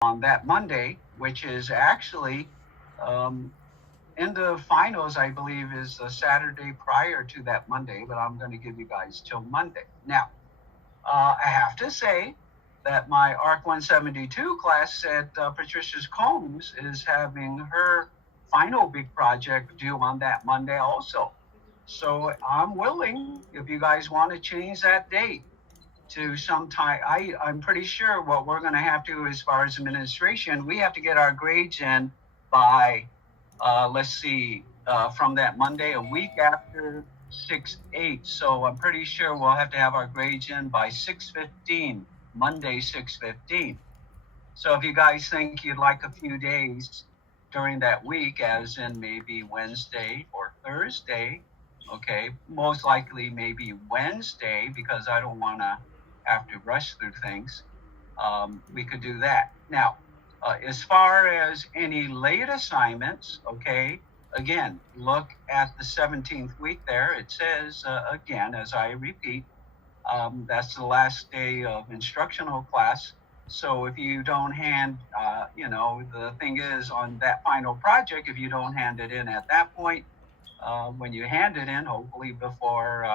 on that Monday, which is actually um, in the finals, I believe, is the Saturday prior to that Monday, but I'm going to give you guys till Monday. Now, I have to say that my ARC 172 class said Patricia Combs is having her final big project due on that Monday also. So I'm willing, if you guys want to change that date to some time. I'm pretty sure what we're going to have to, as far as administration, we have to get our grades in by, let's see, from that Monday, a week after 6/8. So I'm pretty sure we'll have to have our grades in by 6:15, Monday 6:15. So if you guys think you'd like a few days during that week, as in maybe Wednesday or Thursday, okay, most likely maybe Wednesday, because I don't want to have to rush through things, we could do that. Now, as far as any late assignments, okay, again, look at the 17th week there. It says, again, as I repeat, that's the last day of instructional class. So if you don't hand, the thing is on that final project, if you don't hand it in at that point, when you hand it in, hopefully before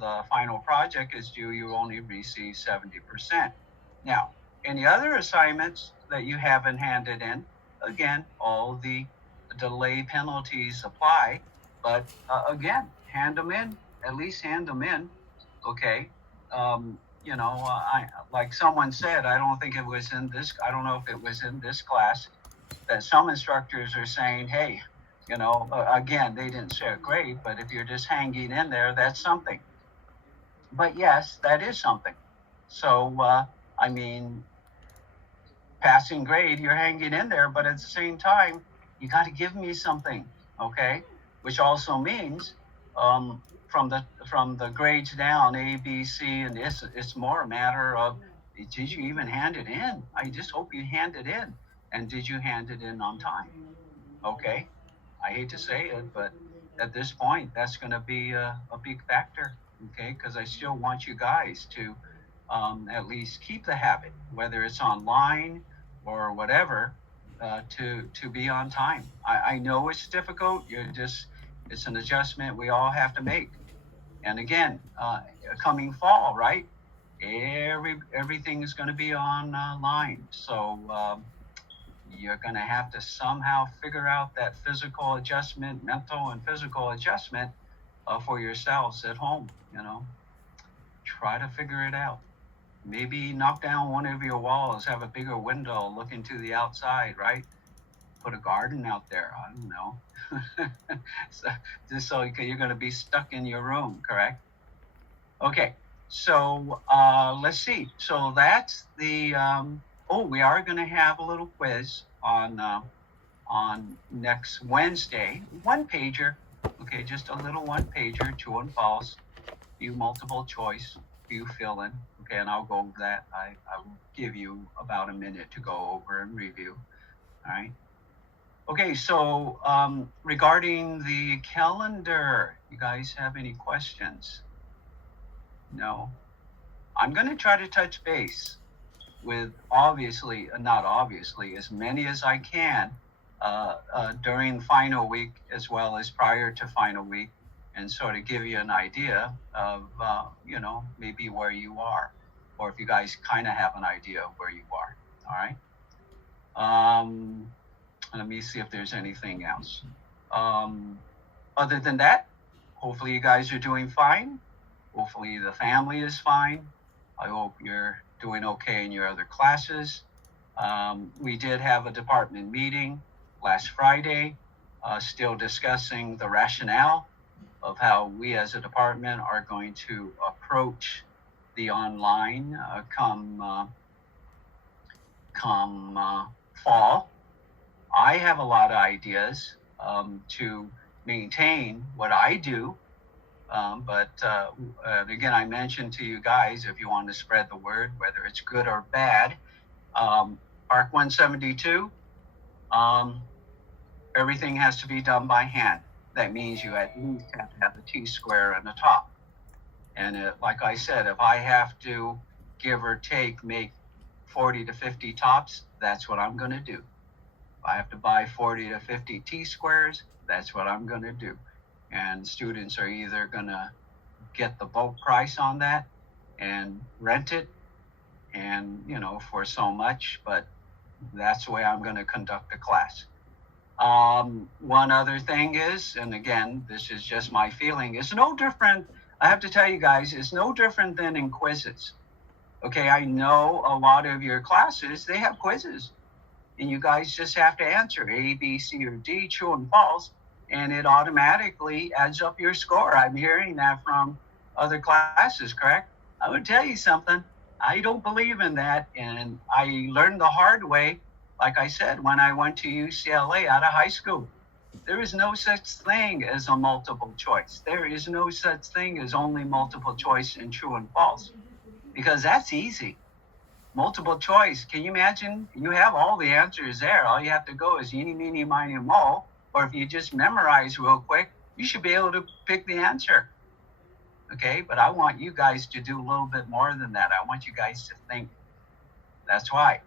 the final project is due, you only receive 70%. Now, any other assignments that you haven't handed in, again, all the delay penalties apply, but again, hand them in, at least hand them in, okay? I like someone said, I don't think it was in this, I don't know if it was in this class, that some instructors are saying, hey, again, they didn't share grade, but if you're just hanging in there, that's something. But yes, that is something. So, I mean, passing grade, you're hanging in there, but at the same time, you got to give me something, okay? Which also means from the grades down, A, B, C, and it's more a matter of did you even hand it in? I just hope you hand it in, and did you hand it in on time? Okay, I hate to say it, but at this point, that's going to be a big factor. Okay, because I still want you guys to at least keep the habit, whether it's online or whatever, to be on time. I know it's difficult. It's an adjustment we all have to make. And again, coming fall, right? Everything is going to be online, so you're going to have to somehow figure out that physical adjustment, mental and physical adjustment for yourselves at home. Try to figure it out. Maybe knock down one of your walls, have a bigger window looking to the outside, right? Put a garden out there. I don't know. So, just so you're going to be stuck in your room, correct? Okay. So let's see. So that's the. We are going to have a little quiz on next Wednesday. One pager. Okay, just a little one pager, true and false. Few multiple choice, few fill in. Okay, and I'll go over that. I will give you about a minute to go over and review. All right. Okay, so regarding the calendar, you guys have any questions? No? I'm going to try to touch base with not obviously, as many as I can during final week as well as prior to final week, and sort of give you an idea of, maybe where you are, or if you guys kind of have an idea of where you are. All right. Let me see if there's anything else. Other than that, hopefully you guys are doing fine. Hopefully the family is fine. I hope you're doing okay in your other classes. We did have a department meeting last Friday, still discussing the rationale of how we as a department are going to approach the online come fall. I have a lot of ideas to maintain what I do. But again, I mentioned to you guys, if you want to spread the word, whether it's good or bad, ARC 172, everything has to be done by hand. That means you at least have to have the T-square on the top. And like I said, if I have to give or take, make 40 to 50 tops, that's what I'm going to do. If I have to buy 40 to 50 T-squares, that's what I'm going to do. And students are either going to get the bulk price on that and rent it, and for so much, but that's the way I'm going to conduct the class. One other thing is, and again, this is just my feeling, it's no different. I have to tell you guys, it's no different than in quizzes. Okay, I know a lot of your classes, they have quizzes, and you guys just have to answer A, B, C, or D, true and false, and it automatically adds up your score. I'm hearing that from other classes, correct? I would tell you something. I don't believe in that, and I learned the hard way, like I said, when I went to UCLA out of high school. There is no such thing as a multiple choice. There is no such thing as only multiple choice and true and false, because that's easy. Multiple choice, can you imagine? You have all the answers there. All you have to go is eeny, meeny, miny, moe, or if you just memorize real quick, you should be able to pick the answer. Okay, but I want you guys to do a little bit more than that. I want you guys to think. That's why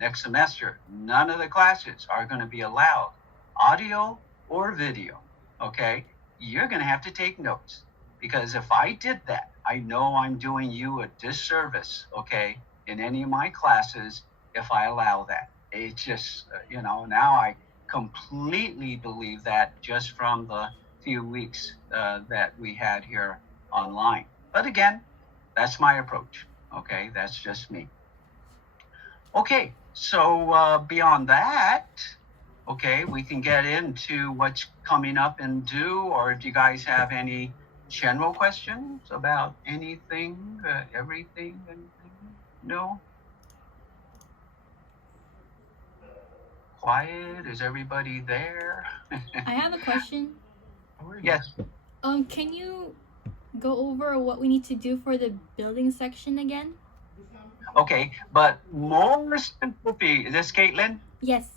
next semester, none of the classes are going to be allowed audio or video. Okay, you're going to have to take notes, because if I did that, I know I'm doing you a disservice, okay, in any of my classes if I allow that. It just, now I completely believe that just from the few weeks that we had here online. But again, that's my approach. Okay, that's just me. Okay, so beyond that, okay, we can get into what's coming up and due, or if you guys have any general questions about anything, everything, anything? No? Quiet? Is everybody there? I have a question. Yes. Can you go over what we need to do for the building section again? Okay, but more specific. Is this Caitlin? Yes.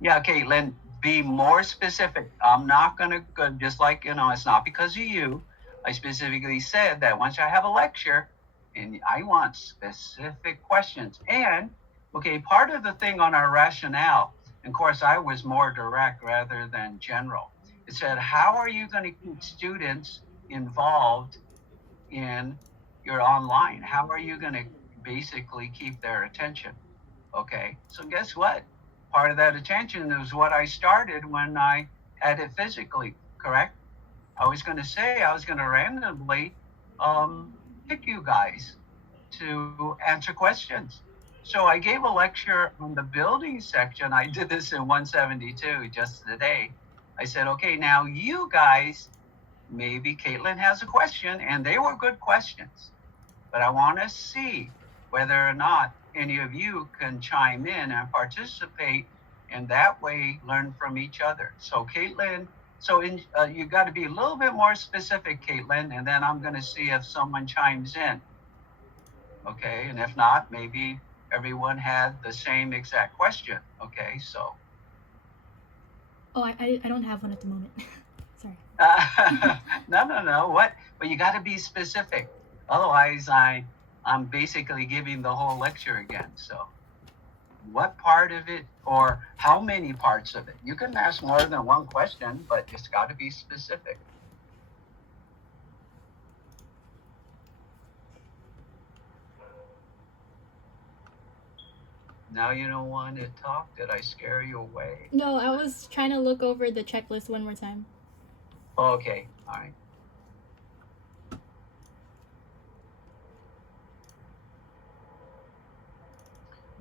Yeah, Caitlin, be more specific. I'm not going to, just like, it's not because of you. I specifically said that once I have a lecture, and I want specific questions. And, okay, part of the thing on our rationale, and of course, I was more direct rather than general. It said, how are you going to keep students involved in your online? How are you going to basically keep their attention? Okay, so guess what? Part of that attention is what I started when I had it physically, correct? I was going to randomly pick you guys to answer questions. So I gave a lecture on the building section. I did this in 172 just today. I said, okay, now you guys, maybe Caitlin has a question, and they were good questions, but I want to see whether or not any of you can chime in and participate, and that way learn from each other. So Caitlin, you got to be a little bit more specific, Caitlin, and then I'm going to see if someone chimes in. Okay, and if not, maybe everyone had the same exact question. Okay, so. Oh, I don't have one at the moment. Sorry. No. What? But you got to be specific. Otherwise, I'm basically giving the whole lecture again. So what part of it, or how many parts of it? You can ask more than one question, but it's got to be specific. Now you don't want to talk? Did I scare you away? No, I was trying to look over the checklist one more time. Okay, all right.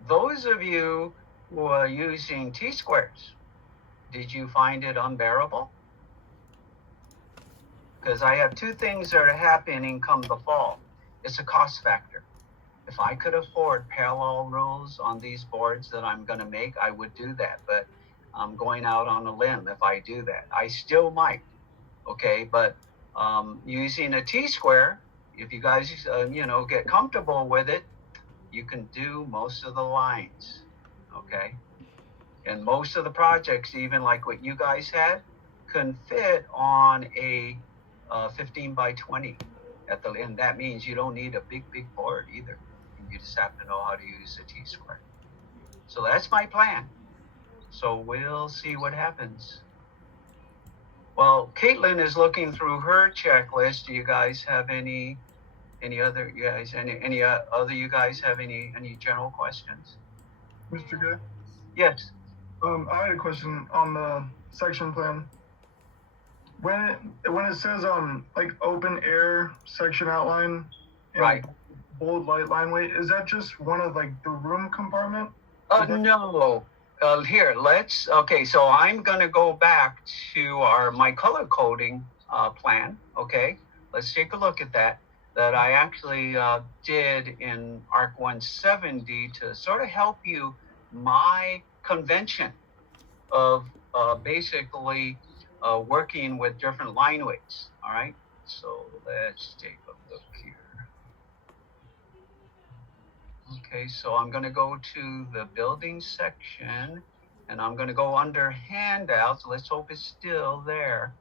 Those of you who are using T-squares, did you find it unbearable? Because I have two things that are happening come the fall. It's a cost factor. If I could afford parallel rules on these boards that I'm going to make, I would do that. But I'm going out on a limb if I do that. I still might. Okay, but using a T-square, if you guys, get comfortable with it, you can do most of the lines, okay? And most of the projects, even like what you guys had, can fit on a 15 by 20 and that means you don't need a big board either. You can You just have to know how to use the T-square. So that's my plan. So we'll see what happens. Well, Caitlin is looking through her checklist. Do you guys have any other you guys other you guys have any general questions? Mr. K? Yes. I had a question on the section plan. When it says like open air section outline and Right. bold light line weight, is that just one of like the room compartment? No. Here, okay, so I'm gonna go back to my color coding plan, okay? Let's take a look at that I actually did in ARC 170 to sort of help you my convention of basically working with different line weights, all right? So let's take a look here. Okay, so I'm going to go to the building section and I'm going to go under handouts. Let's hope it's still there.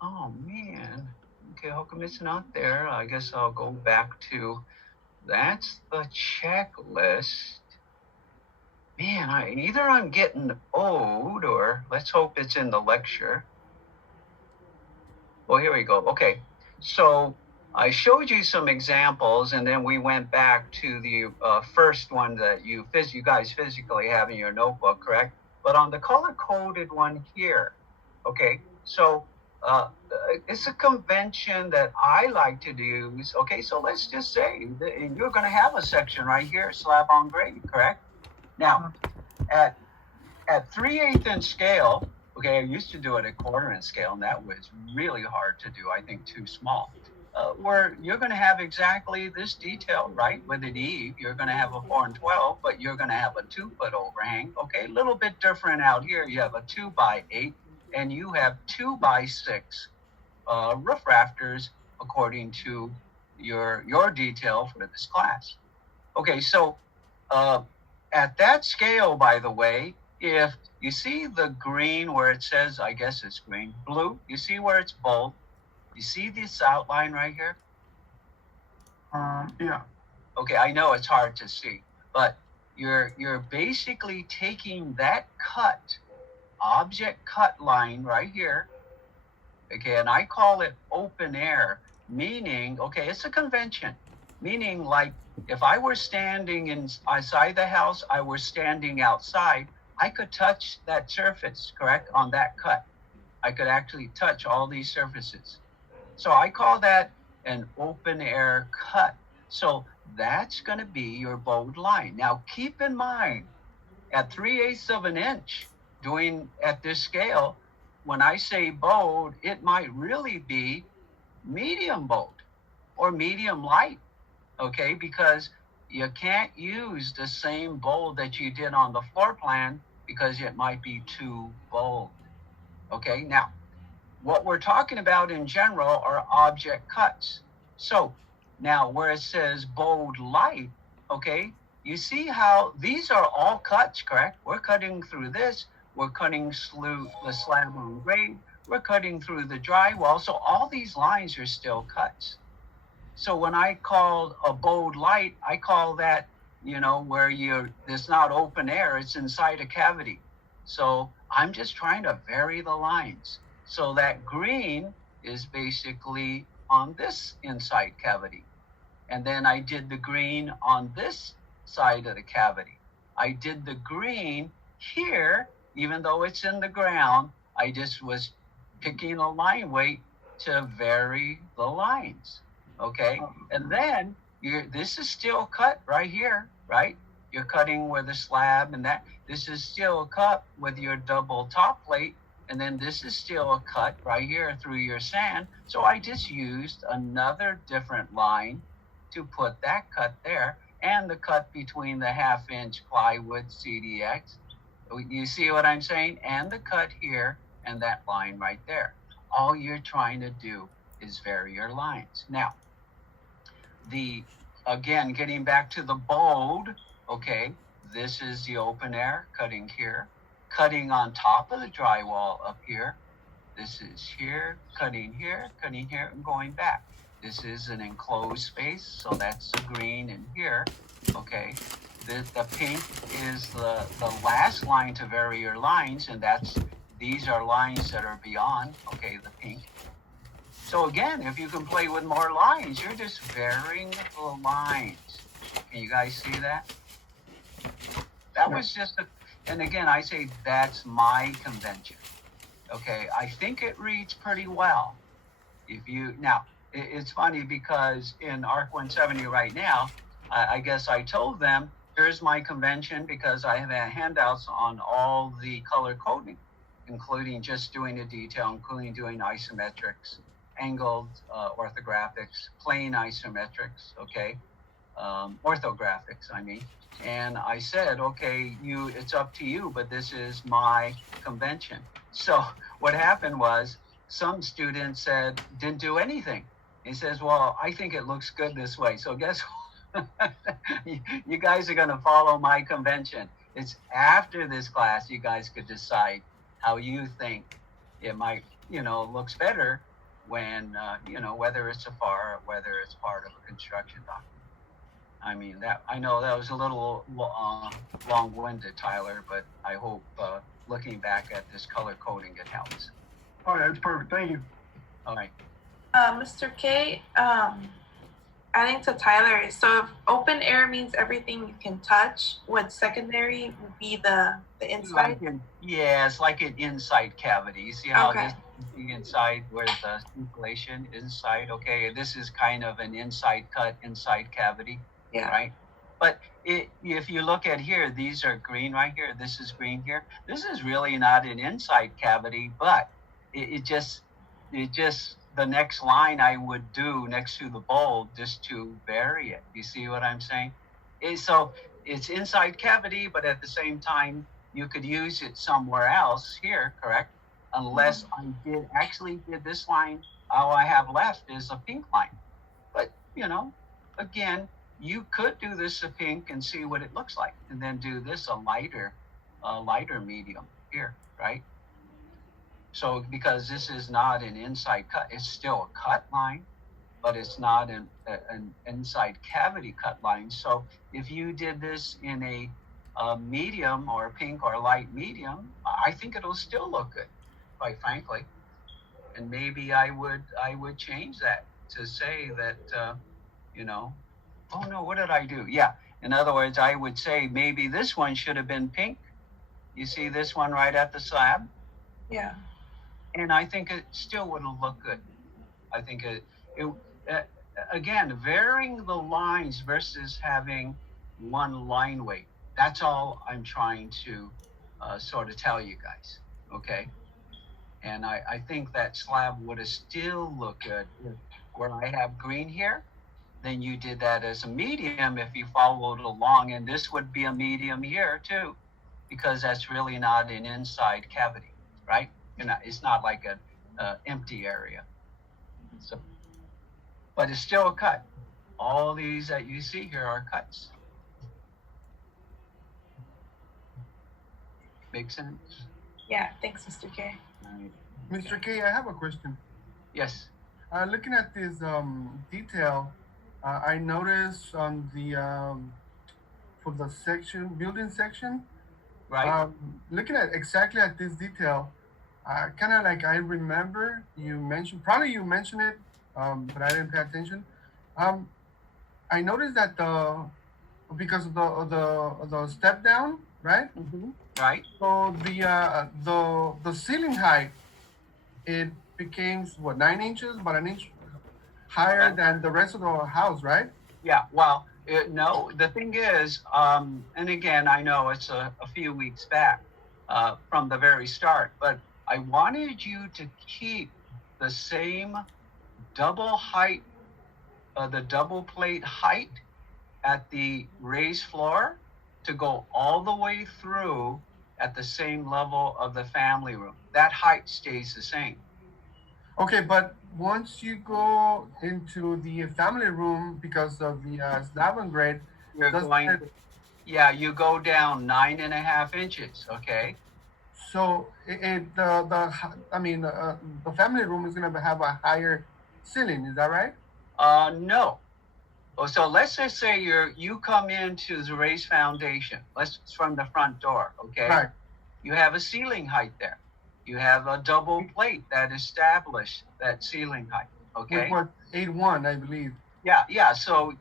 Oh man. Okay, how come it's not there? I guess I'll go back to, that's the checklist. Man, either I'm getting old or let's hope it's in the lecture. Well, here we go. Okay, so I showed you some examples, and then we went back to the first one that you guys physically have in your notebook, correct? But on the color-coded one here, okay, so it's a convention that I like to use. Okay, so let's just say that you're going to have a section right here, slab on grade, correct? Now, at 3/8 inch scale, okay, I used to do it at 1/4 inch scale, and that was really hard to do. I think too small. Where you're going to have exactly this detail, right? With an eave, you're going to have a 4 and 12, but you're going to have a 2-foot overhang. Okay, a little bit different out here. You have a 2x8, and you have 2x6 roof rafters according to your detail for this class. Okay, so at that scale, by the way, if you see the green where it says, I guess it's green, blue, you see where it's bold? You see this outline right here? Yeah. Okay, I know it's hard to see, but you're basically taking that object cut line right here, okay, and I call it open air, meaning, okay, it's a convention, meaning like if I were standing inside the house, I were standing outside, I could touch that surface, correct, on that cut. I could actually touch all these surfaces. So I call that an open air cut. So that's going to be your bold line. Now keep in mind, at 3/8 of an inch, doing at this scale, when I say bold, it might really be medium bold or medium light, okay? Because you can't use the same bold that you did on the floor plan because it might be too bold, okay? Now, what we're talking about in general are object cuts. So now where it says bold light, okay, you see how these are all cuts, correct? We're cutting through this, we're cutting through the slab on grade, we're cutting through the drywall, so all these lines are still cuts. So when I call a bold light, I call that, where it's not open air, it's inside a cavity. So I'm just trying to vary the lines. So that green is basically on this inside cavity. And then I did the green on this side of the cavity. I did the green here, even though it's in the ground, I just was picking a line weight to vary the lines. Okay, and then this is still cut right here, right? You're cutting where the slab and that. This is still cut with your double top plate, and then this is still a cut right here through your sand. So I just used another different line to put that cut there, and the cut between the 1/2 inch plywood CDX. You see what I'm saying? And the cut here and that line right there. All you're trying to do is vary your lines. Now, again, getting back to the bold, okay, this is the open air cutting here, cutting on top of the drywall up here. This is here, cutting here, and going back. This is an enclosed space, so that's the green in here. Okay, the pink is the last line to vary your lines, and these are lines that are beyond, okay, the pink. So again, if you can play with more lines, you're just varying the lines. Can you guys see that? That was just and again, I say that's my convention. Okay, I think it reads pretty well. If you now, it's funny because in ARC 170 right now, I guess I told them here's my convention because I have handouts on all the color coding, including just doing a detail, including doing isometrics, angled orthographics, plain isometrics, okay, orthographics, I mean. And I said, okay, it's up to you, but this is my convention. So what happened was some student said, didn't do anything. He says, well, I think it looks good this way. So guess what? You guys are going to follow my convention. It's after this class, you guys could decide how you think it might, looks better when, whether it's a FAR, whether it's part of a construction document. I mean, I know that was a little long-winded, Tyler, but I hope looking back at this color coding, it helps. Oh, yeah, it's perfect. Thank you. All right. Mr. K, adding to Tyler, so if open air means everything you can touch, would secondary be the inside? It's like an inside cavity. You see how Okay. this is the inside where the circulation inside? Okay, this is kind of an inside cut, inside cavity. Yeah. Right? But if you look at here, these are green right here. This is green here. This is really not an inside cavity, but it just the next line I would do next to the bold just to vary it. You see what I'm saying? So it's inside cavity, but at the same time, you could use it somewhere else here, correct? Unless I did this line, all I have left is a pink line. But, again, you could do this a pink and see what it looks like, and then do this a lighter medium here, right? So because this is not an inside cut, it's still a cut line, but it's not an inside cavity cut line. So if you did this in a medium or pink or light medium, I think it'll still look good, quite frankly. And maybe I would change that to say that, oh no, what did I do? Yeah, in other words, I would say maybe this one should have been pink. You see this one right at the slab? Yeah. And I think it still wouldn't look good. I think again, varying the lines versus having one line weight. That's all I'm trying to sort of tell you guys, okay? And I think that slab would have still looked good. Where I have green here, then you did that as a medium if you followed along, and this would be a medium here too, because that's really not an inside cavity, right? It's not like an empty area. So, but it's still a cut. All these that you see here are cuts. Make sense? Yeah. Thanks, Mr. K. Right. Mr. K, I have a question. Yes. Looking at this detail, I noticed on the for the building section, Right. looking at exactly at this detail, kind of like I remember you mentioned it, but I didn't pay attention. I noticed that because of the step down, right? Mm-hmm. Right. So the ceiling height, it became what, 9 inches, about an inch higher than the rest of the house, right? Yeah. Well, no. The thing is, and again, I know it's a few weeks back from the very start, but I wanted you to keep the same double height, the double plate height at the raised floor to go all the way through at the same level of the family room. That height stays the same. Okay, but once you go into the family room because of the slab grade, You're does going, it- yeah, you go down 9.5 inches. Okay. so the family room is gonna have a higher ceiling. Is that right? No. Oh, so let's just say you come into the raised foundation. Let's from the front door, okay? Right. You have a ceiling height there. You have a double plate that established that ceiling height, okay? Which was 8-1, I believe. Yeah. So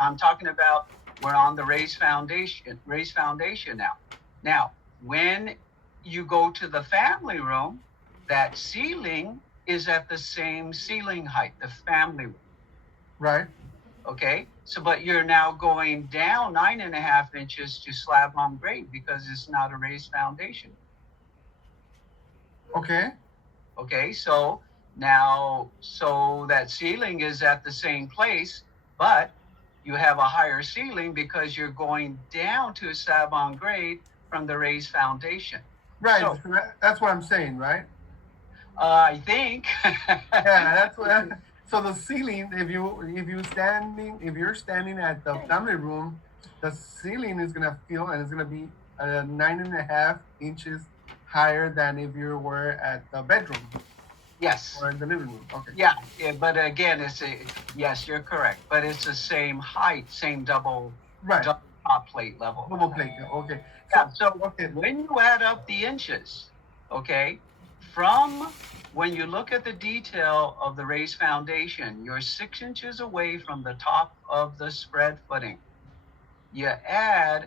I'm talking about we're on the raised foundation now. Now, when you go to the family room, that ceiling is at the same ceiling height, the family room. Right. Okay, so but you're now going down 9.5 inches to slab on grade because it's not a raised foundation. Okay. Okay, so now that ceiling is at the same place, but you have a higher ceiling because you're going down to a slab on grade from the raised foundation. Right. So- So that's what I'm saying, right? I think. Yeah, that's what. So the ceiling, if you're standing at the family room, the ceiling is gonna feel and it's gonna be 9.5 inches higher than if you were at the bedroom Yes. or in the living room. Okay. Yeah, but again, yes, you're correct. But it's the same height, same double Right. top plate level. Double plate. Okay. Yeah, so Okay. when you add up the inches, okay, from when you look at the detail of the raised foundation, you're 6 inches away from the top of the spread footing. You add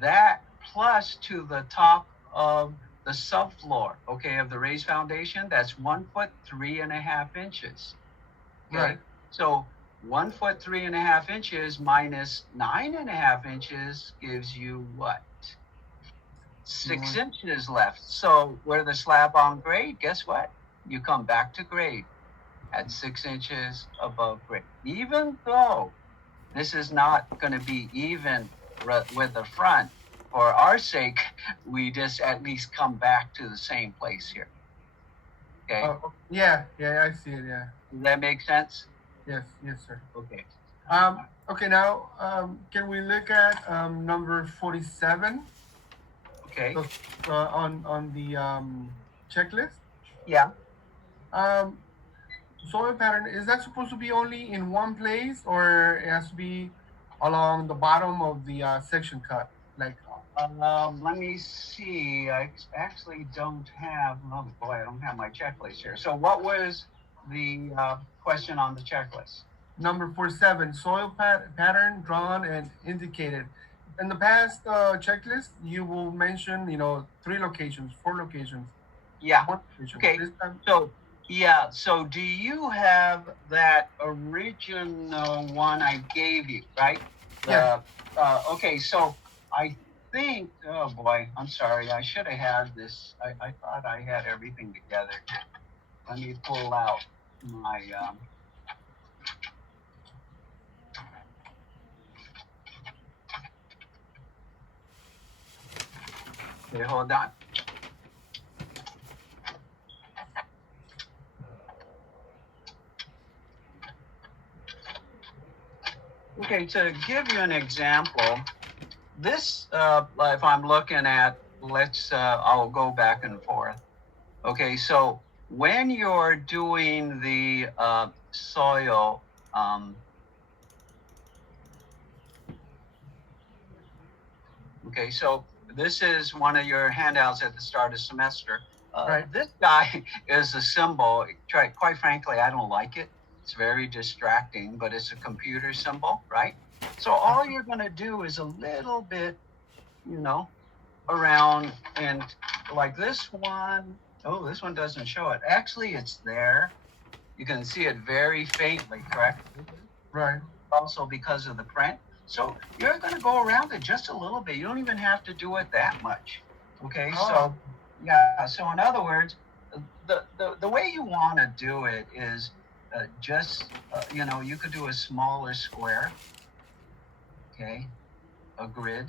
that plus to the top of the subfloor, okay, of the raised foundation, that's 1 foot 3.5 inches. Okay? Right. So 1 foot 3.5 inches minus 9.5 inches gives you what? 6 inches left. So where the slab on grade, guess what? You come back to grade at 6 inches above grade. Even though this is not going to be even with the front, for our sake, we just at least come back to the same place here. Okay, Yeah. I see it. Yeah. does that make sense? Yes, sir. Okay. Okay, now can we look at number 47 Okay. on the checklist? Yeah. Soil pattern, is that supposed to be only in one place or it has to be along the bottom of the section cut? Like, Let me see. I actually don't have. Oh boy, I don't have my checklist here. So, what was the question on the checklist? number 47, soil pattern drawn and indicated. In the past checklist, you will mention, 3 locations, 4 locations, Yeah. 1 location. Okay. This time, So, yeah. So, do you have that original one I gave you? Right. Yeah. Okay. So, I think. Oh boy, I'm sorry. I should have had this. I thought I had everything together. Let me pull out my. Okay, hold on. Okay, to give you an example, this, if I'm looking at, I'll go back and forth. Okay, so when you're doing the soil, okay, so this is one of your handouts at the start of semester. Right. This guy is a symbol. Quite frankly, I don't like it. It's very distracting, but it's a computer symbol, right? So all you're going to do is a little bit, around and like this one. Oh, this one doesn't show it. Actually, it's there. You can see it very faintly, correct? right. Also because of the print. So you're going to go around it just a little bit. You don't even have to do it that much. Okay, Oh. so yeah. So in other words, the way you want to do it is you could do a smaller square. Okay, a grid.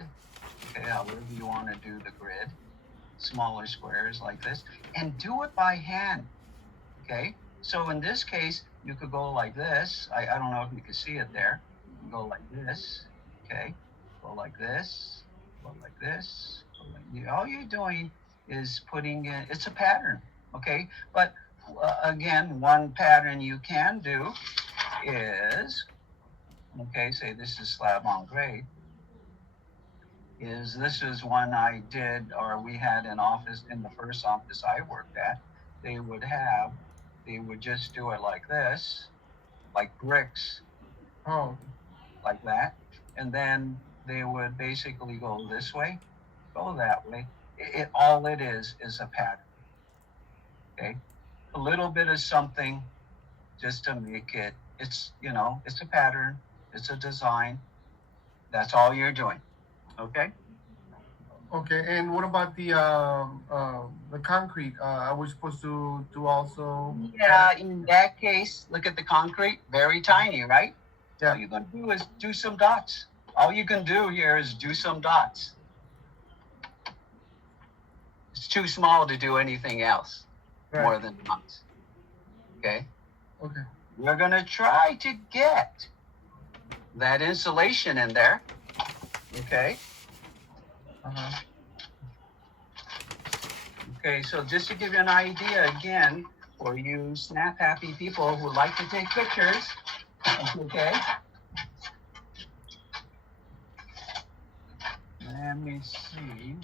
Okay, however you want to do the grid, smaller squares like this, and do it by hand. Okay, so in this case, you could go like this. I don't know if you can see it there. You go like this. Okay, go like this. Go like this. All you're doing is putting in. It's a pattern. Okay, but again, one pattern you can do is okay, say this is slab on grade, this is one I did, or we had in office, in the first office I worked at, they would just do it like this, like bricks, Oh, like that. And then they would basically go this way, go that way. All it is a pattern. Okay. A little bit of something just to make it, it's a pattern, it's a design. That's all you're doing. Okay. okay. And what about the concrete? Are we supposed to do also? Yeah, in that case, look at the concrete, very tiny, right? Yeah. All you're gonna do is do some dots. All you can do here is do some dots. It's too small to do anything else more Right. than dots. Okay? Okay. We're gonna try to get that insulation in there. Okay? Uh-huh. Okay, so just to give you an idea again, for you snap happy people who like to take pictures, okay? Let me see.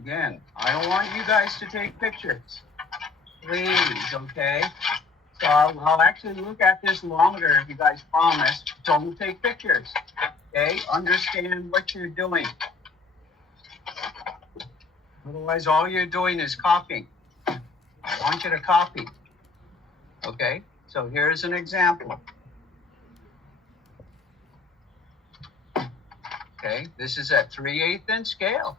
Again, I don't want you guys to take pictures. Please, okay? So I'll actually look at this longer if you guys promise. Don't take pictures. Okay? Understand what you're doing. Otherwise, all you're doing is copying. I want you to copy. Okay? So here's an example. Okay? This is at 3/8 inch scale.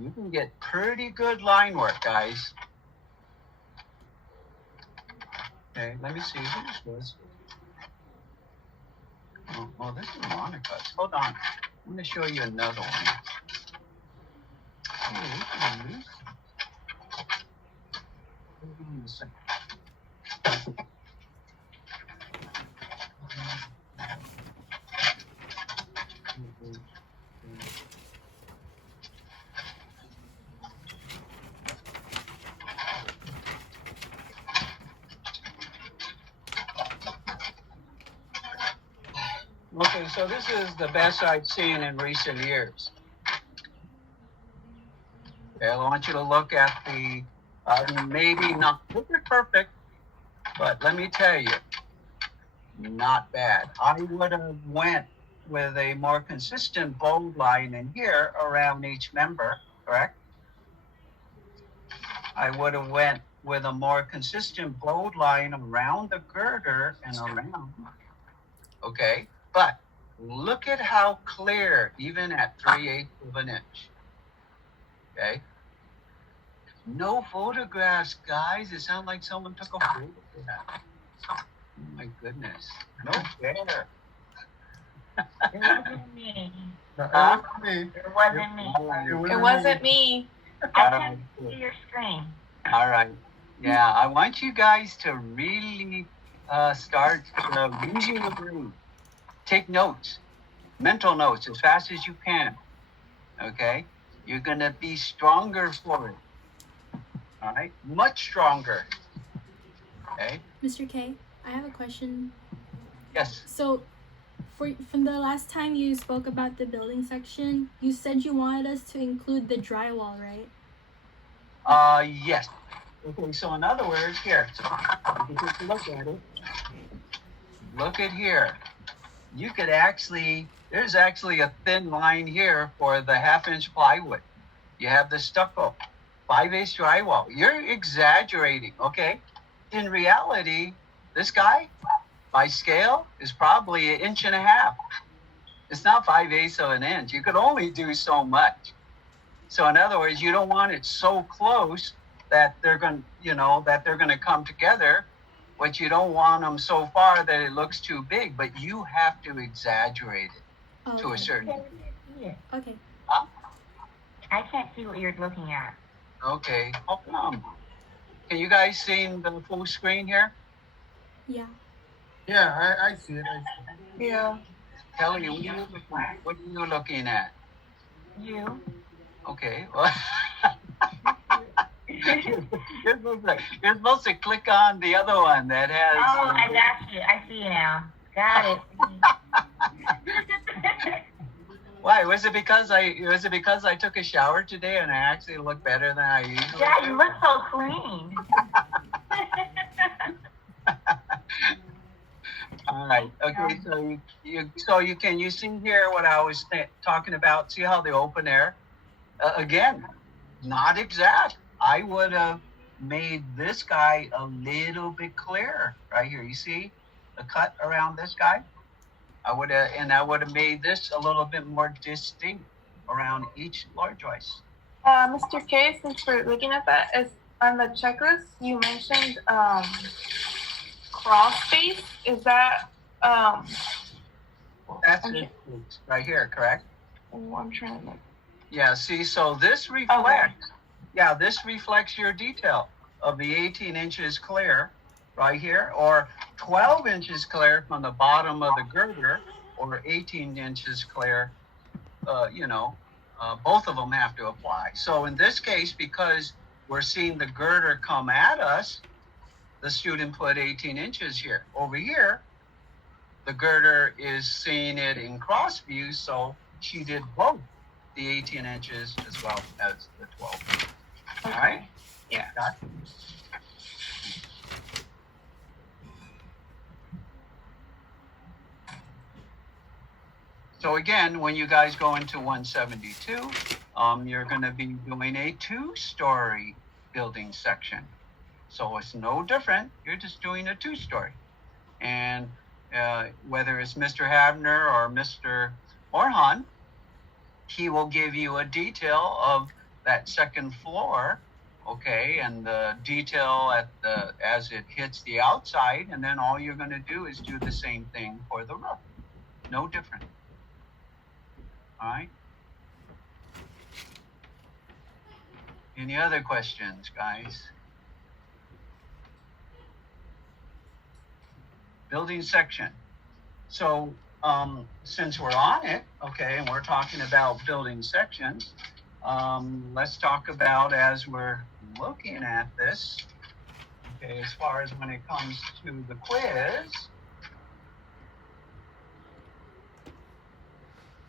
You can get pretty good line work, guys. Okay, let me see who this was. Oh, this is Monica's. Hold on. I'm going to show you another one. Hold on a second. Okay, so this is the best I've seen in recent years. Okay, I want you to look at the, maybe not perfect, but let me tell you, not bad. I would have went with a more consistent bold line in here around each member, correct? I would have went with a more consistent bold line around the girder and around. Okay, but look at how clear, even at 3/8 of an inch. Okay. No photographs, guys. It sounds like someone took a photograph. Oh my goodness. No fair. It wasn't me. No, it Huh? wasn't me. It wasn't me. It wasn't me. I can't see your screen. All right. Yeah, I want you guys to really start using the brain. Take notes, mental notes, as fast as you can. Okay? You're going to be stronger for it. All right? Much stronger. Okay? Mr. K, I have a question. Yes. So, from the last time you spoke about the building section, you said you wanted us to include the drywall, right? Yes. Okay, so in other words, here, you can just look at it. Look at here. You could actually, there's actually a thin line here for the 1/2 inch plywood. You have the stucco, 5/8 drywall. You're exaggerating, okay? In reality, this guy, by scale, is probably 1.5 inches. It's not 5/8 of an inch. You could only do so much. So in other words, you don't want it so close that they're going, to come together. But you don't want them so far that it looks too big. But you have to exaggerate it Oh, to a okay. certain. Okay. I can't see what you're looking at. Okay, how come? Can you guys see the full screen here? Yeah. Yeah, I see it. I see it. Yeah. Kelly, what are you looking at? You. Okay. Well, you're supposed to click on the other one that has. Oh, I got you. I see you now. Got it. Why? Was it because I took a shower today and I actually look better than I usually Yeah, do? you look so clean. All right. Okay. So you see here what I was talking about? See how the open air, again, not exact. I would have made this guy a little bit clearer right here. You see the cut around this guy? I would have made this a little bit more distinct around each floor joist. Mr. K, since we're looking at that, is on the checklist you mentioned crawl space. Is that That's okay. it right here, correct? Oh, I'm trying to look. Yeah. See, so this reflects. Yeah, this reflects your detail of the 18 inches clear right here, or 12 inches clear from the bottom of the girder, or 18 inches clear. Both of them have to apply. So in this case, because we're seeing the girder come at us, the student put 18 inches here. Over here, the girder is seeing it in cross view, so she did both the 18 inches as well as the 12. Okay. All right? Yeah. Got it? So again, when you guys go into 172, you're going to be doing a 2-story building section. So it's no different. You're just doing a 2-story. And whether it's Mr. Habner or Mr. Orhan, he will give you a detail of that second floor, okay, and the detail as it hits the outside, and then all you're going to do is do the same thing for the roof. No different. All right. Any other questions, guys? Building section. So since we're on it, okay, and we're talking about building sections, let's talk about, as we're looking at this, okay, as far as when it comes to the quiz.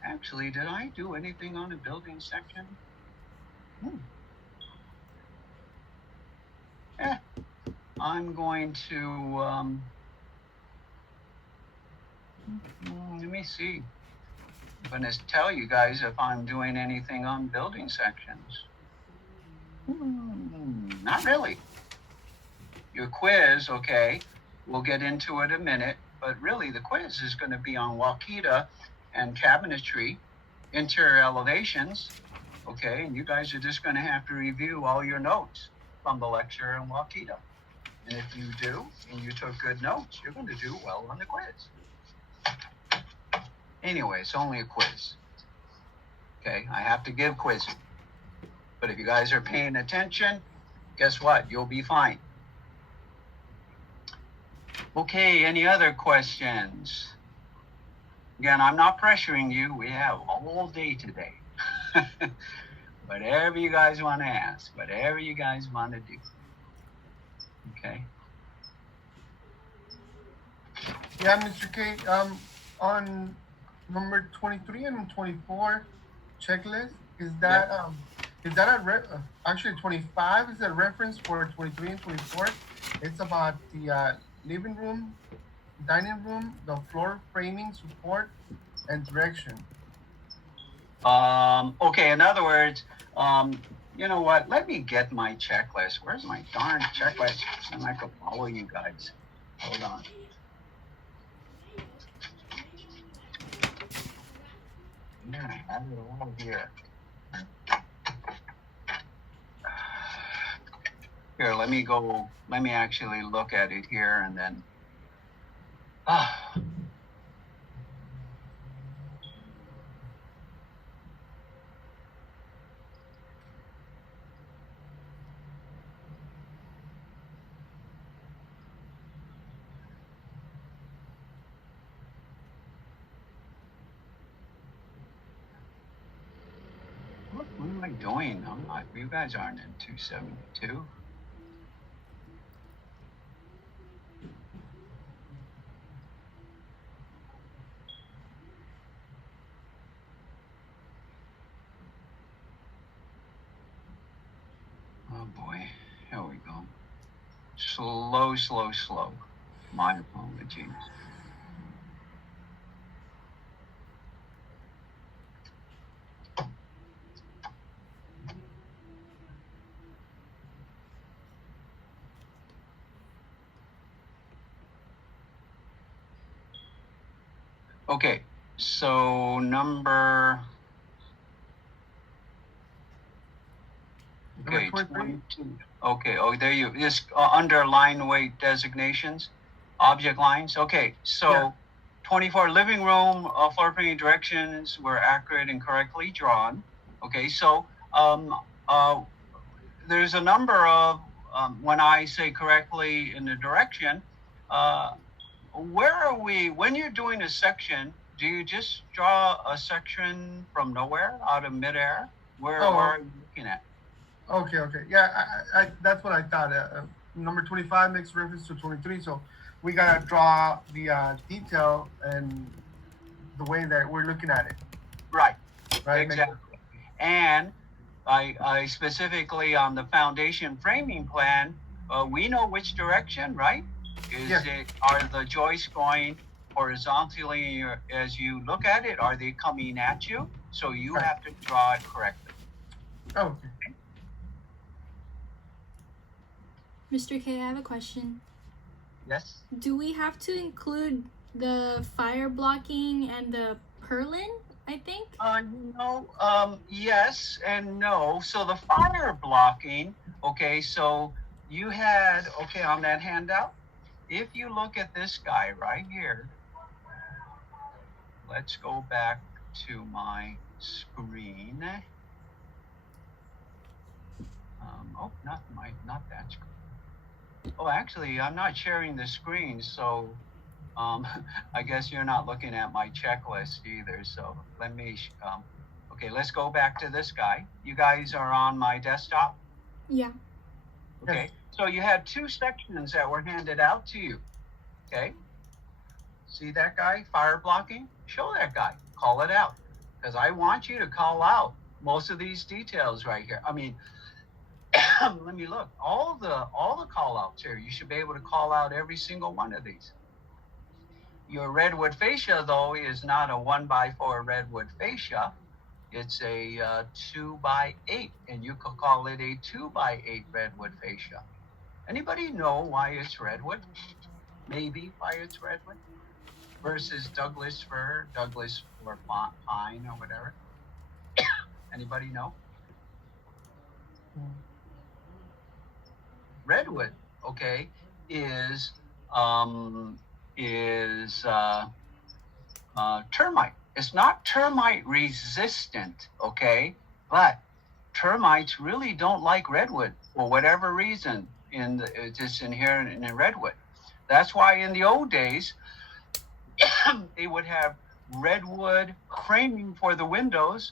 Actually, did I do anything on the building section? I'm going to, let me see. I'm going to tell you guys if I'm doing anything on building sections. Not really. Your quiz, okay, we'll get into it in a minute, but really the quiz is going to be on Wakita and cabinetry, interior elevations, okay, and you guys are just going to have to review all your notes from the lecture on Wakita. And if you do, and you took good notes, you're going to do well on the quiz. Anyway, it's only a quiz. Okay, I have to give quizzing. But if you guys are paying attention, guess what? You'll be fine. Okay, any other questions? Again, I'm not pressuring you. We have all day today. Whatever you guys want to ask, whatever you guys want to do. Okay. Yeah, Mr. K, on number 23 and 24 checklist, is that actually 25 is a reference for 23 and 24? It's about the living room, dining room, the floor framing, support, and direction. Okay, in other words, you know what? Let me get my checklist. Where's my darn checklist? And I can follow you guys. Hold on. Yeah, I have it all here. Here, let me actually look at it here and then. doing? I'm not, you guys aren't in 272. Oh boy, here we go. Slow, slow, slow. My apologies. Okay, so number. Number Okay, 23. 22. Okay, oh, there you, this under line weight designations, object lines. Okay, so Yeah. 24 living room, floor plan directions were accurate and correctly drawn. Okay, so there's a number of, when I say correctly in the direction, where are we, when you're doing a section, do you just draw a section from nowhere out of midair? Where are you looking at? Okay. Yeah, I that's what I thought. Number 25 makes reference to 23, so we gotta draw the detail and the way that we're looking at it, Right. right? Exactly. And I specifically on the foundation framing plan, we know which direction, right? Are the joists going horizontally as you look at it? Are they coming at you? So you Right. have to draw it correctly. Okay. Mr. K, I have a question. Yes. Do we have to include the fire blocking and the purlin, I think? Yes and no. So the fire blocking, okay, so you had, okay, on that handout, if you look at this guy right here, let's go back to my screen. Not that screen. Oh, actually, I'm not sharing the screen, so I guess you're not looking at my checklist either. So let me, okay, let's go back to this guy. You guys are on my desktop? Yeah. Okay, so you had two sections that were handed out to you. Okay, see that guy, fire blocking? Show that guy, call it out. Because I want you to call out most of these details right here. I mean, let me look. All the call outs here, you should be able to call out every single one of these. Your redwood fascia, though, is not a 1x4 redwood fascia. It's a 2x8, and you could call it a 2x8 redwood fascia. Anybody know why it's redwood? Maybe why it's redwood versus Douglas fir, Douglas or pine or whatever. Anybody know? Redwood, okay, is termite. It's not termite resistant, okay, but termites really don't like redwood for whatever reason. It's inherent in redwood. That's why in the old days they would have redwood framing for the windows,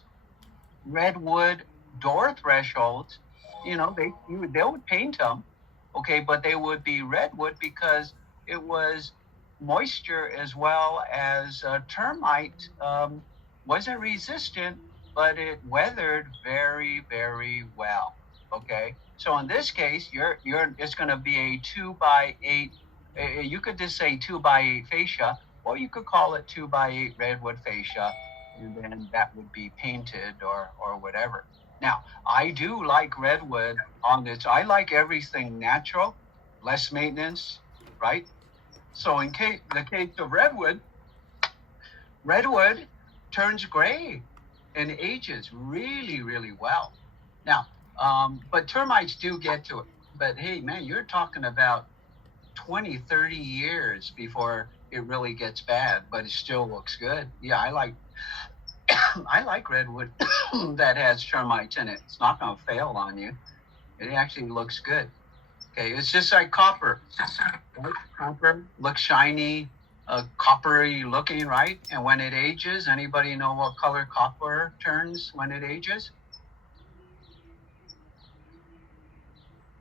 redwood door thresholds. You know, they would paint them, okay, but they would be redwood because it was moisture as well as termite wasn't resistant, but it weathered very, very well. Okay, so in this case, it's going to be a 2x8. You could just say 2x8 fascia, or you could call it 2x8 redwood fascia, and then that would be painted or whatever. Now, I do like redwood on this. I like everything natural, less maintenance, right? So in the case of redwood turns gray and ages really, really well. Now, but termites do get to it. But hey, man, you're talking about 20, 30 years before it really gets bad, but it still looks good. Yeah, I like redwood that has termites in it. It's not going to fail on you. It actually looks good. Okay, it's just like copper. Right? Copper looks shiny, coppery looking, right? And when it ages, anybody know what color copper turns when it ages?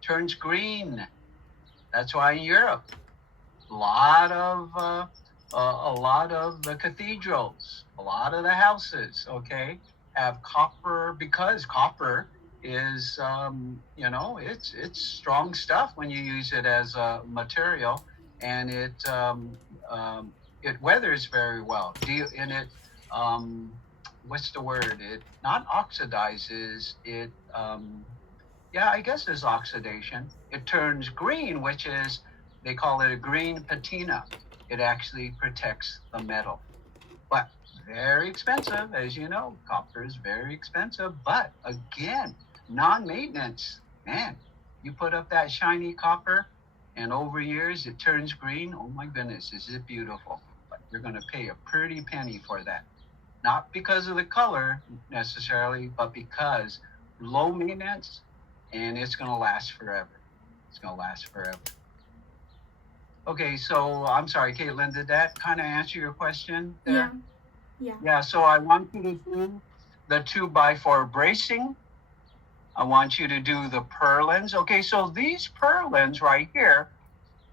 turns green. That's why in Europe, a lot of the cathedrals, a lot of the houses, okay, have copper, because copper is, it's strong stuff when you use it as a material, and it weathers very well. What's the word? It not oxidizes. I guess it's oxidation. It turns green, which is, they call it a green patina. It actually protects the metal. But very expensive, as you know. Copper is very expensive. But again, non-maintenance, man, you put up that shiny copper and over years it turns green. Oh my goodness, is it beautiful. But you're going to pay a pretty penny for that. Not because of the color necessarily, but because low maintenance, and it's going to last forever. It's going to last forever. Okay, so I'm sorry, Caitlin, did that kind of answer your question there? Yeah, so I want you to do the 2x4 bracing. I want you to do the purlins. Okay, so these purlins right here,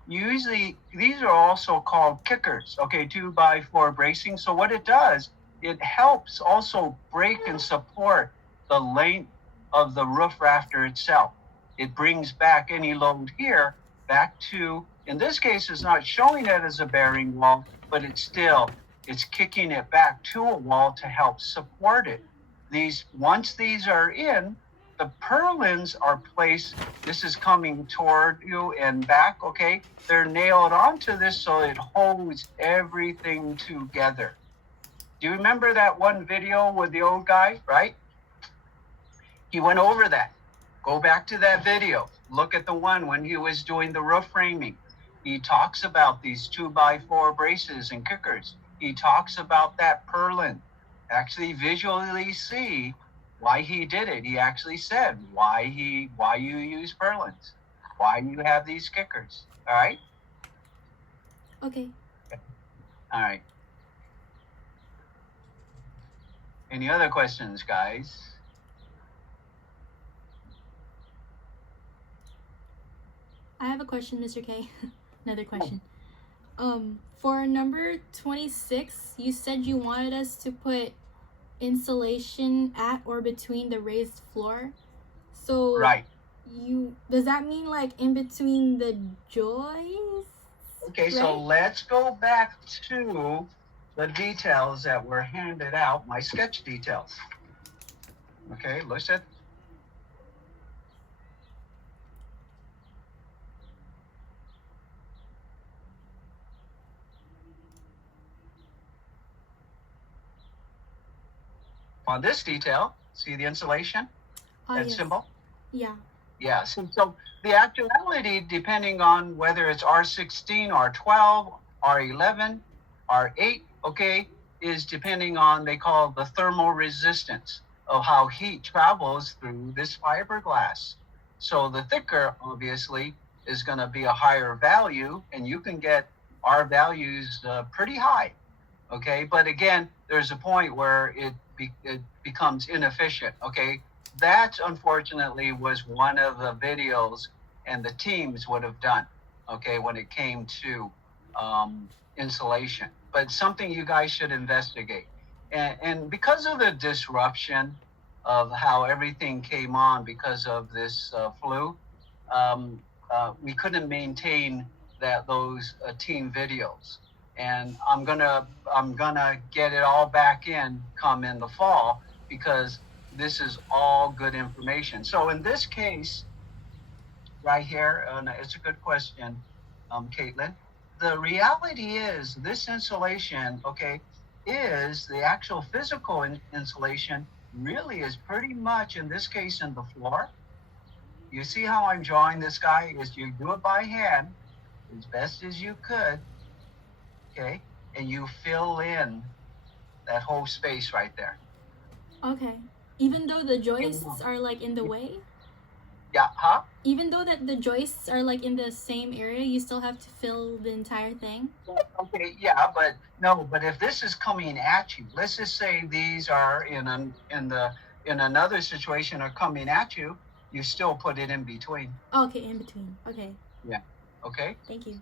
usually these are also called kickers. Okay, 2x4 bracing. So what it does, it helps also break and support the length of the roof rafter itself. It brings back any load here back to, in this case, it's not showing it as a bearing wall, but it's kicking it back to a wall to help support it. Once these are in, the purlins are placed, this is coming toward you and back, okay? They're nailed onto this so it holds everything together. Do you remember that one video with the old guy, right? He went over that. Go back to that video. Look at the one when he was doing the roof framing. He talks about these 2x4 braces and kickers. He talks about that purlin. Actually visually see why he did it. He actually said why you use purlins, why you have these kickers. All right? Okay. All right. Any other questions, guys? I have a question, Mr. K. Another question. For number 26, you said you wanted us to put insulation at or between the raised floor. So Right. Does that mean like in between the joists? Okay, so Right? let's go back to the details that were handed out, my sketch details. Okay, let's at on this detail, see the insulation, that Yes. symbol? Yeah. Yeah, so the actuality, depending on whether it's R16, R12, R11, R8, okay, is depending on, they call the thermal resistance of how heat travels through this fiberglass. So the thicker, obviously, is going to be a higher value, and you can get R values pretty high, okay? But again, there's a point where it becomes inefficient, okay? That, unfortunately, was one of the videos and the teams would have done, okay, when it came to insulation. But something you guys should investigate. And because of the disruption of how everything came on because of this flu, we couldn't maintain those team videos. And I'm gonna get it all back in come in the fall, because this is all good information. So in this case, right here, it's a good question, Caitlin. The reality is this insulation, okay, is the actual physical insulation really is pretty much, in this case, in the floor. You see how I'm drawing this guy? Is you do it by hand as best as you could, okay, and you fill in that whole space right there. Okay. Even though the joists are like in the way? Yeah, huh? Even though that the joists are like in the same area, you still have to fill the entire thing? Okay, yeah, but no, but if this is coming at you, let's just say these are in another situation are coming at you, you still put it in between. Oh, okay, in between. Okay, Okay. thank you.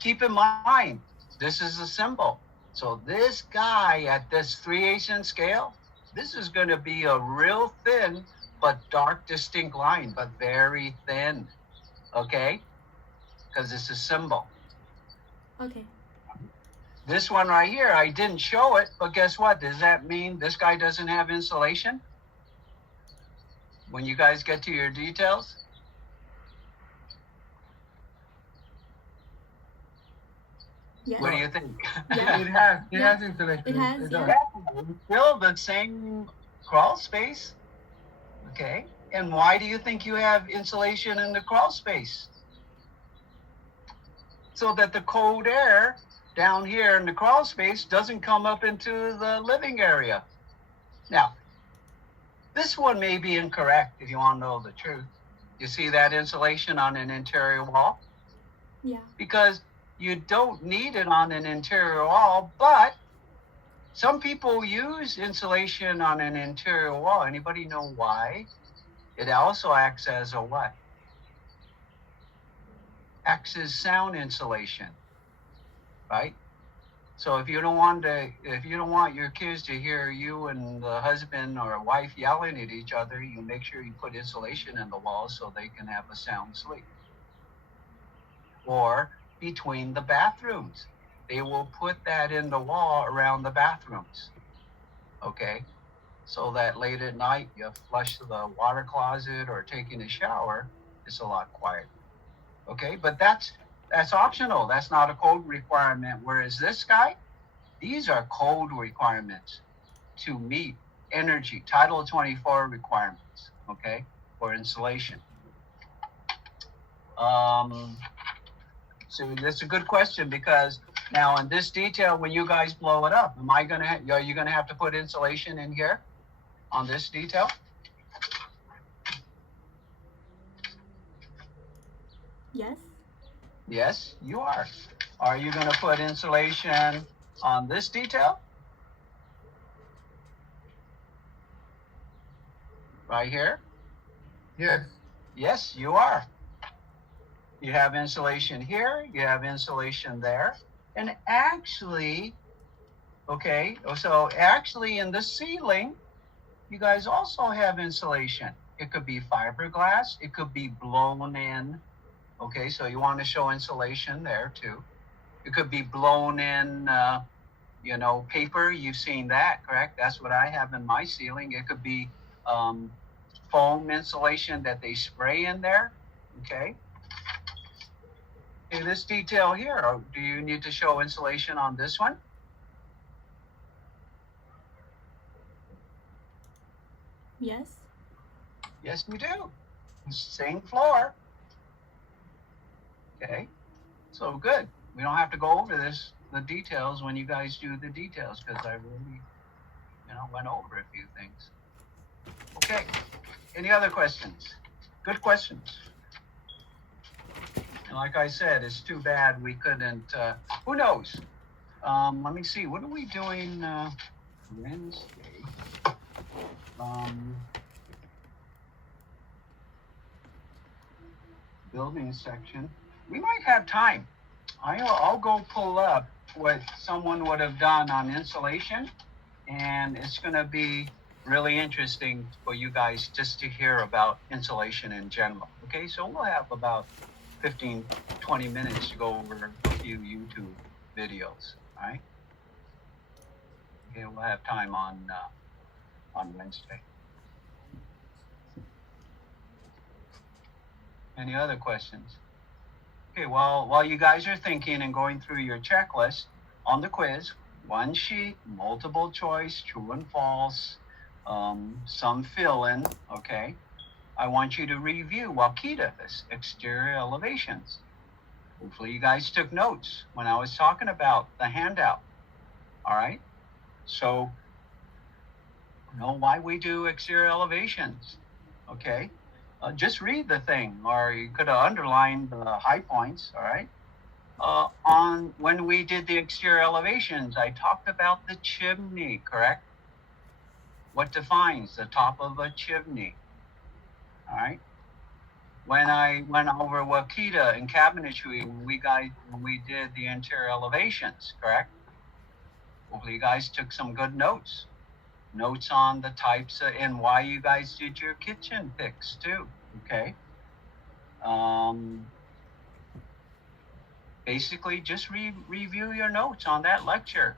Keep in mind, this is a symbol. So this guy at this 3/8 scale, this is going to be a real thin but dark, distinct line, but very thin. Okay? Because it's a symbol. Okay. This one right here, I didn't show it, but guess what? Does that mean this guy doesn't have insulation? When you guys get to your details? Yes. What do you think? Yeah. It has insulation. It has, does. yeah. Still the same crawl space. Okay. And why do you think you have insulation in the crawl space? So that the cold air down here in the crawl space doesn't come up into the living area. Now, this one may be incorrect if you want to know the truth. You see that insulation on an interior wall? Yeah. Because you don't need it on an interior wall, but some people use insulation on an interior wall. Anybody know why? It also acts as a what? Acts as sound insulation, right? So if you don't want your kids to hear you and the husband or wife yelling at each other, you make sure you put insulation in the wall so they can have a sound sleep. Or between the bathrooms, they will put that in the wall around the bathrooms. Okay, so that late at night you flush the water closet or taking a shower, it's a lot quieter. Okay, but that's optional. That's not a code requirement. Whereas this guy, these are code requirements to meet energy, Title 24 requirements, okay, for insulation. So that's a good question, because now in this detail, when you guys blow it up, are you gonna have to put insulation in here on this detail? Yes. Yes, you are. Are you gonna put insulation on this detail? Right here? Yes. Yes, you are. You have insulation here, you have insulation there, and actually, okay, so actually in the ceiling, you guys also have insulation. It could be fiberglass, it could be blown in, okay, so you want to show insulation there too. It could be blown in, paper, you've seen that, correct? That's what I have in my ceiling. It could be foam insulation that they spray in there, okay? Okay, this detail here, do you need to show insulation on this one? Yes. Yes, you do. Same floor. Okay, so good. We don't have to go over the details when you guys do the details, because I really, went over a few things. Okay, any other questions? Good questions. And like I said, it's too bad we couldn't, who knows? Let me see, what are we doing Wednesday? Building section. We might have time. I'll go pull up what someone would have done on insulation, and it's going to be really interesting for you guys just to hear about insulation in general. Okay, so we'll have about 15, 20 minutes to go over a few YouTube videos. All right. Okay, we'll have time on Wednesday. Any other questions? Okay, while you guys are thinking and going through your checklist on the quiz, one sheet, multiple choice, true and false, some fill-in, okay? I want you to review Wakita, this exterior elevations. Hopefully you guys took notes when I was talking about the handout, all right? So, why we do exterior elevations, okay? Just read the thing, or you could have underlined the high points, all right? When we did the exterior elevations, I talked about the chimney, correct? What defines the top of a chimney? All right. When I went over Wakita and cabinetry, when we did the interior elevations, correct? Hopefully you guys took some good notes. Notes on the types of, and why you guys did your kitchen picks too. Okay. Basically, just review your notes on that lecture.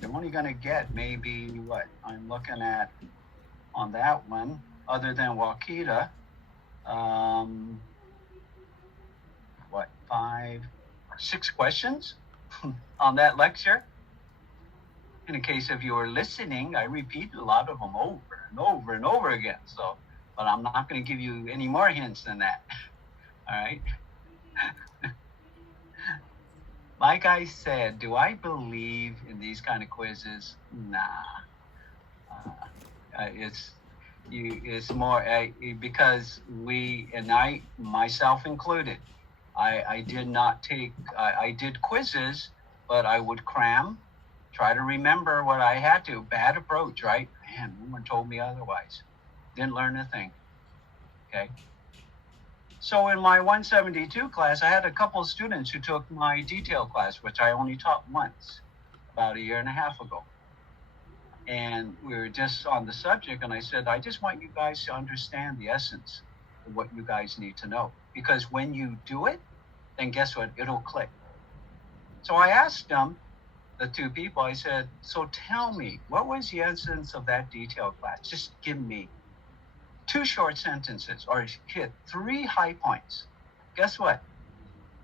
You're only going to get maybe what I'm looking at on that one, other than Wakita. What, 5, 6 questions on that lecture? In the case of you were listening, I repeated a lot of them over and over and over again. So, but I'm not going to give you any more hints than that. All right. Like I said, do I believe in these kind of quizzes? Nah. It's more because we, and I myself included, I did not take. I did quizzes, but I would cram, try to remember what I had to. Bad approach, right? Man, no one told me otherwise. Didn't learn a thing. Okay. So in my 172 class, I had a couple of students who took my detail class, which I only taught once, about 1.5 years ago. And we were just on the subject, and I said, I just want you guys to understand the essence of what you guys need to know. Because when you do it, then guess what? It'll click. So I asked them, the 2 people, I said, so tell me, what was the essence of that detail class? Just give me 2 short sentences or hit 3 high points. Guess what?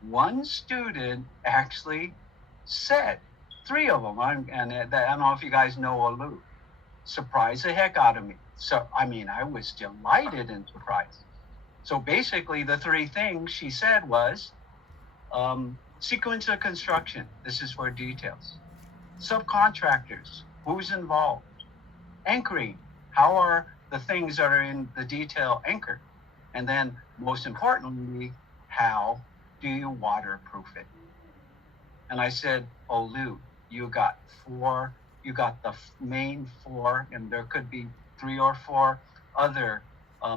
One student actually said 3 of them, and I don't know if you guys know Olu. Surprised the heck out of me. So, I mean, I was delighted and surprised. So basically, the 3 things she said was sequence of construction. This is for details. Subcontractors. Who's involved? Anchoring. How are the things that are in the detail anchored? And then, most importantly, how do you waterproof it? And I said, oh, Lou, you got the main 4, and there could be 3 or 4 other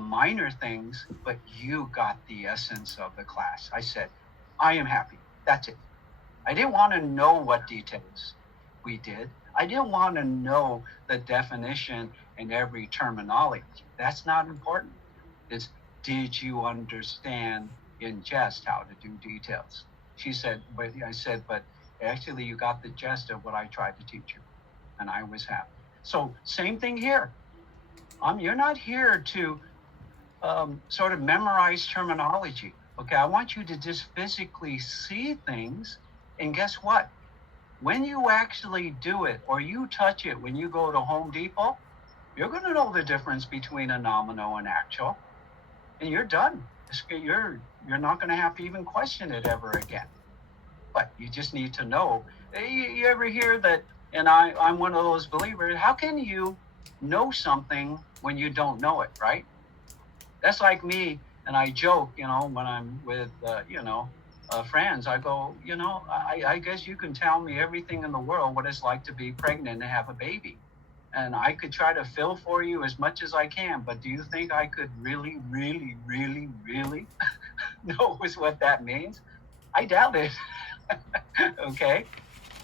minor things, but you got the essence of the class. I said, I am happy. That's it. I didn't want to know what details we did. I didn't want to know the definition and every terminology. That's not important. It's, did you understand in jest how to do details? She said, but I said, but actually you got the gist of what I tried to teach you. And I was happy. So same thing here. You're not here to sort of memorize terminology. Okay, I want you to just physically see things. And guess what? When you actually do it or you touch it when you go to Home Depot, you're going to know the difference between a nominal and actual. And you're done. You're not going to have to even question it ever again. But you just need to know. You ever hear that, and I'm one of those believers, how can you know something when you don't know it, right? That's like me, and I joke, when I'm with, friends, I go, I guess you can tell me everything in the world, what it's like to be pregnant and have a baby. And I could try to fill for you as much as I can, but do you think I could really, really, really, really know what that means? I doubt it. Okay?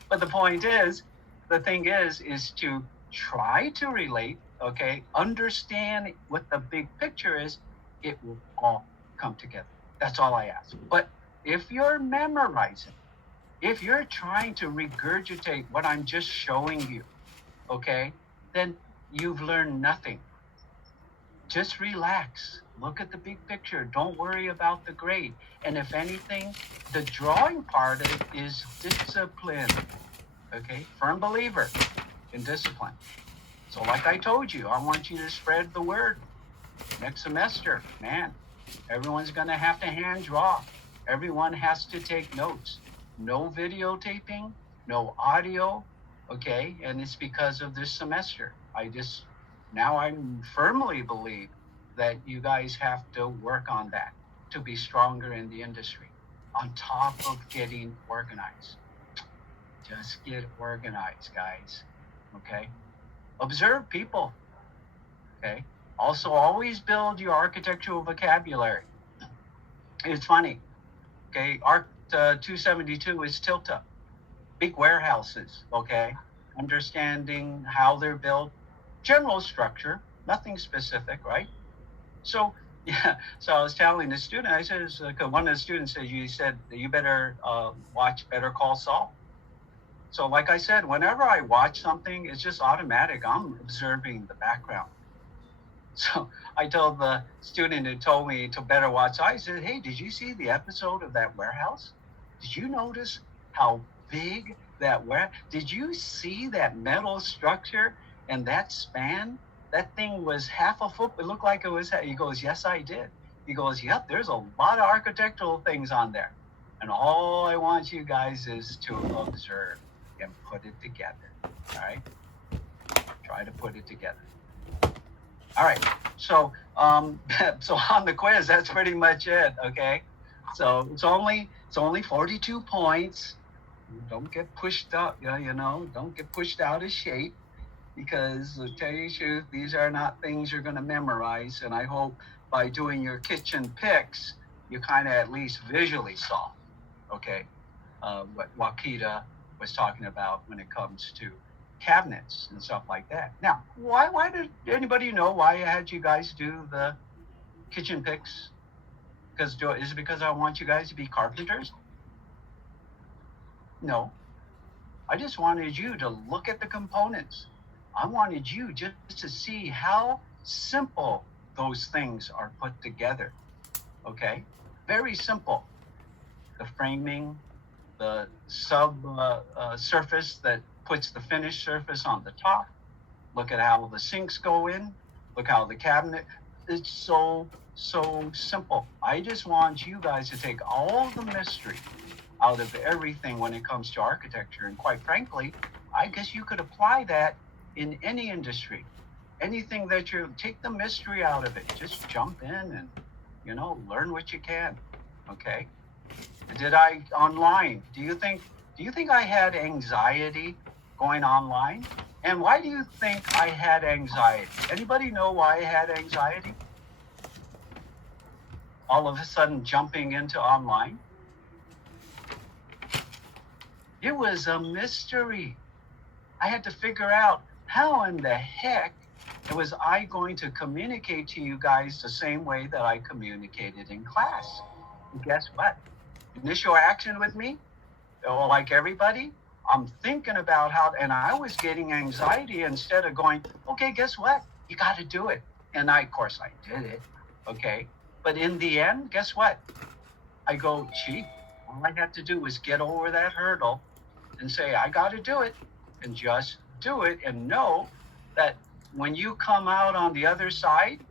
But the point is, the thing is to try to relate, okay? Understand what the big picture is, it will all come together. That's all I ask. But if you're memorizing, if you're trying to regurgitate what I'm just showing you, okay, then you've learned nothing. Just relax. Look at the big picture. Don't worry about the grade. And if anything, the drawing part of it is discipline. Okay? Firm believer in discipline. So like I told you, I want you to spread the word. Next semester, man, everyone's going to have to hand draw. Everyone has to take notes. No videotaping, no audio, okay? And it's because of this semester. Now I firmly believe that you guys have to work on that to be stronger in the industry, on top of getting organized. Just get organized, guys, okay? Observe people, okay? Also, always build your architectural vocabulary. It's funny. Okay, Art 272 is Tilta, big warehouses. Okay, understanding how they're built, general structure, nothing specific, right? So yeah, so I was telling the student, I said, one of the students said, you said you better watch Better Call Saul. So like I said, whenever I watch something, it's just automatic. I'm observing the background. So I told the student who told me to better watch, I said, hey, did you see the episode of that warehouse? Did you notice how big that warehouse? Did you see that metal structure and that span? That thing was half a foot. It looked like it was. He goes, yes, I did. He goes, yep, there's a lot of architectural things on there. And all I want you guys is to observe and put it together. All right? Try to put it together. All right. So, so on the quiz, that's pretty much it. Okay. So it's only 42 points. Don't get pushed out. Don't get pushed out of shape. Because to tell you the truth, these are not things you're going to memorize. And I hope by doing your kitchen picks, you kind of at least visually saw, okay, what Wakita was talking about when it comes to cabinets and stuff like that. Now, why did anybody know why I had you guys do the kitchen picks? Is it because I want you guys to be carpenters? No. I just wanted you to look at the components. I wanted you just to see how simple those things are put together. Okay? Very simple. The framing, the surface that puts the finished surface on the top. Look at how the sinks go in. Look how the cabinet. It's so simple. I just want you guys to take all the mystery out of everything when it comes to architecture. And quite frankly, I guess you could apply that in any industry. Anything that take the mystery out of it. Just jump in and, learn what you can. Okay? Did I online? Do you think I had anxiety going online? And why do you think I had anxiety? Anybody know why I had anxiety? All of a sudden jumping into online? It was a mystery. I had to figure out how in the heck was I going to communicate to you guys the same way that I communicated in class. And guess what? Initial action with me, like everybody, I'm thinking about how, and I was getting anxiety instead of going, okay, guess what? You got to do it. And of course I did it. Okay. But in the end, guess what? I go, gee, all I have to do is get over that hurdle and say, I got to do it, and just do it, and know that when you come out on the other side,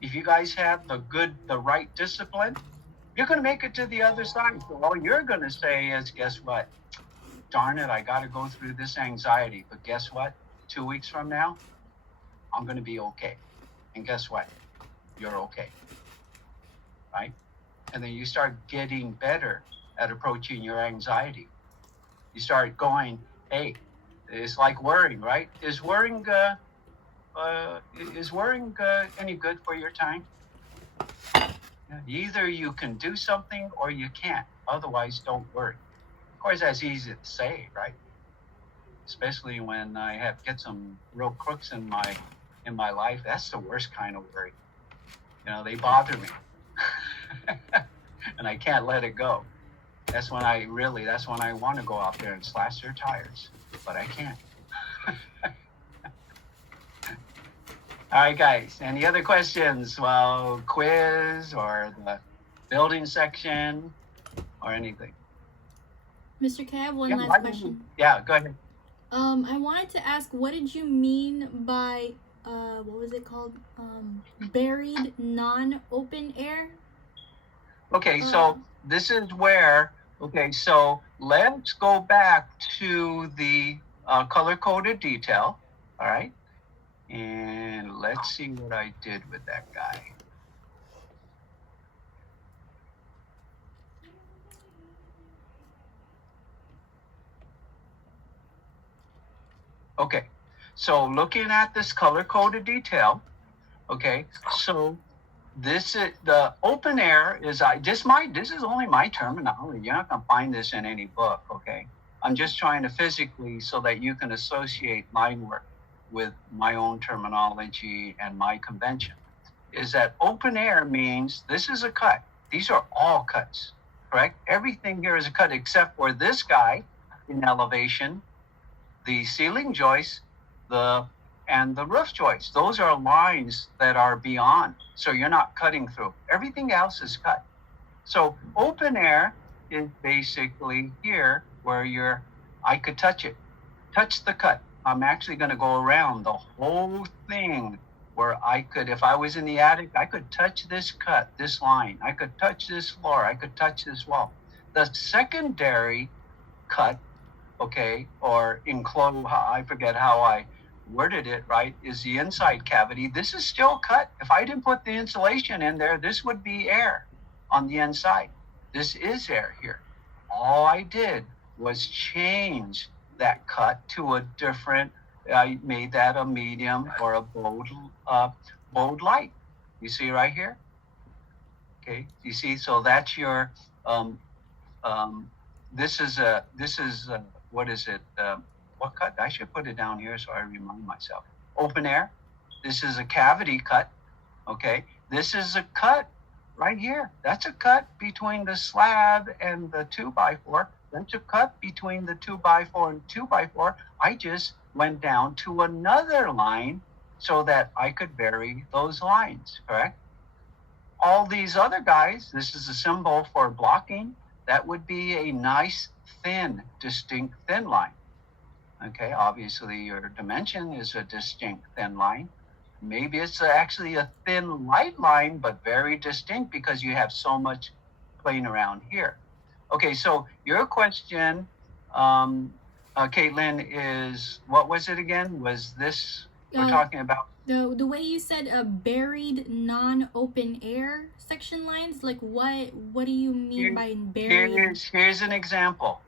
if you guys have the right discipline, you're going to make it to the other side. So all you're going to say is, guess what? Darn it, I got to go through this anxiety. But guess what? 2 weeks from now, I'm going to be okay. And guess what? You're okay. Right? And then you start getting better at approaching your anxiety. You start going, hey, it's like worrying, right? Is worrying any good for your time? Either you can do something or you can't. Otherwise, don't worry. Of course, that's easy to say, right? Especially when I get some real crooks in my life. That's the worst kind of worry. They bother me, and I can't let it go. That's when I want to go out there and slash their tires, but I can't. All right, guys. Any other questions? Well, quiz or the building section or anything? Mr. K, I have one last question. Yeah, go ahead. I wanted to ask, what did you mean by what was it called? Buried non-open air? Okay, so this is where. Okay, so let's go back to the color-coded detail. All right. And let's see what I did with that guy. Okay, so looking at this color-coded detail, Okay, so this is the open air is this is only my terminology. You're not gonna find this in any book, okay? I'm just trying to physically so that you can associate line work with my own terminology and my convention. Is that open air means this is a cut. These are all cuts, correct? Everything here is a cut except for this guy in elevation, the ceiling joist, and the roof joist. Those are lines that are beyond. So you're not cutting through. Everything else is cut. So open air is basically here where I could touch it. Touch the cut. I'm actually going to go around the whole thing where I could, if I was in the attic, I could touch this cut, this line. I could touch this floor. I could touch this wall. The secondary cut, okay, or enclosed, I forget how I worded it, right, is the inside cavity. This is still cut. If I didn't put the insulation in there, this would be air on the inside. This is air here. All I did was change that cut to a different, I made that a medium or a bold light. You see right here? Okay, you see, so that's your, this is what is it? What cut? I should put it down here so I remind myself. Open air. This is a cavity cut. Okay. This is a cut right here. That's a cut between the slab and the 2x4. That's a cut between the 2x4 and 2x4. I just went down to another line so that I could vary those lines, correct? All these other guys, this is a symbol for blocking. That would be a nice, thin, distinct thin line. Okay, obviously your dimension is a distinct thin line. Maybe it's actually a thin light line, but very distinct because you have so much playing around here. Okay, so your question, Caitlin, is what was it again? Was this we're talking about? The way you said buried non-open air section lines, like what do you mean by buried? Here's an example.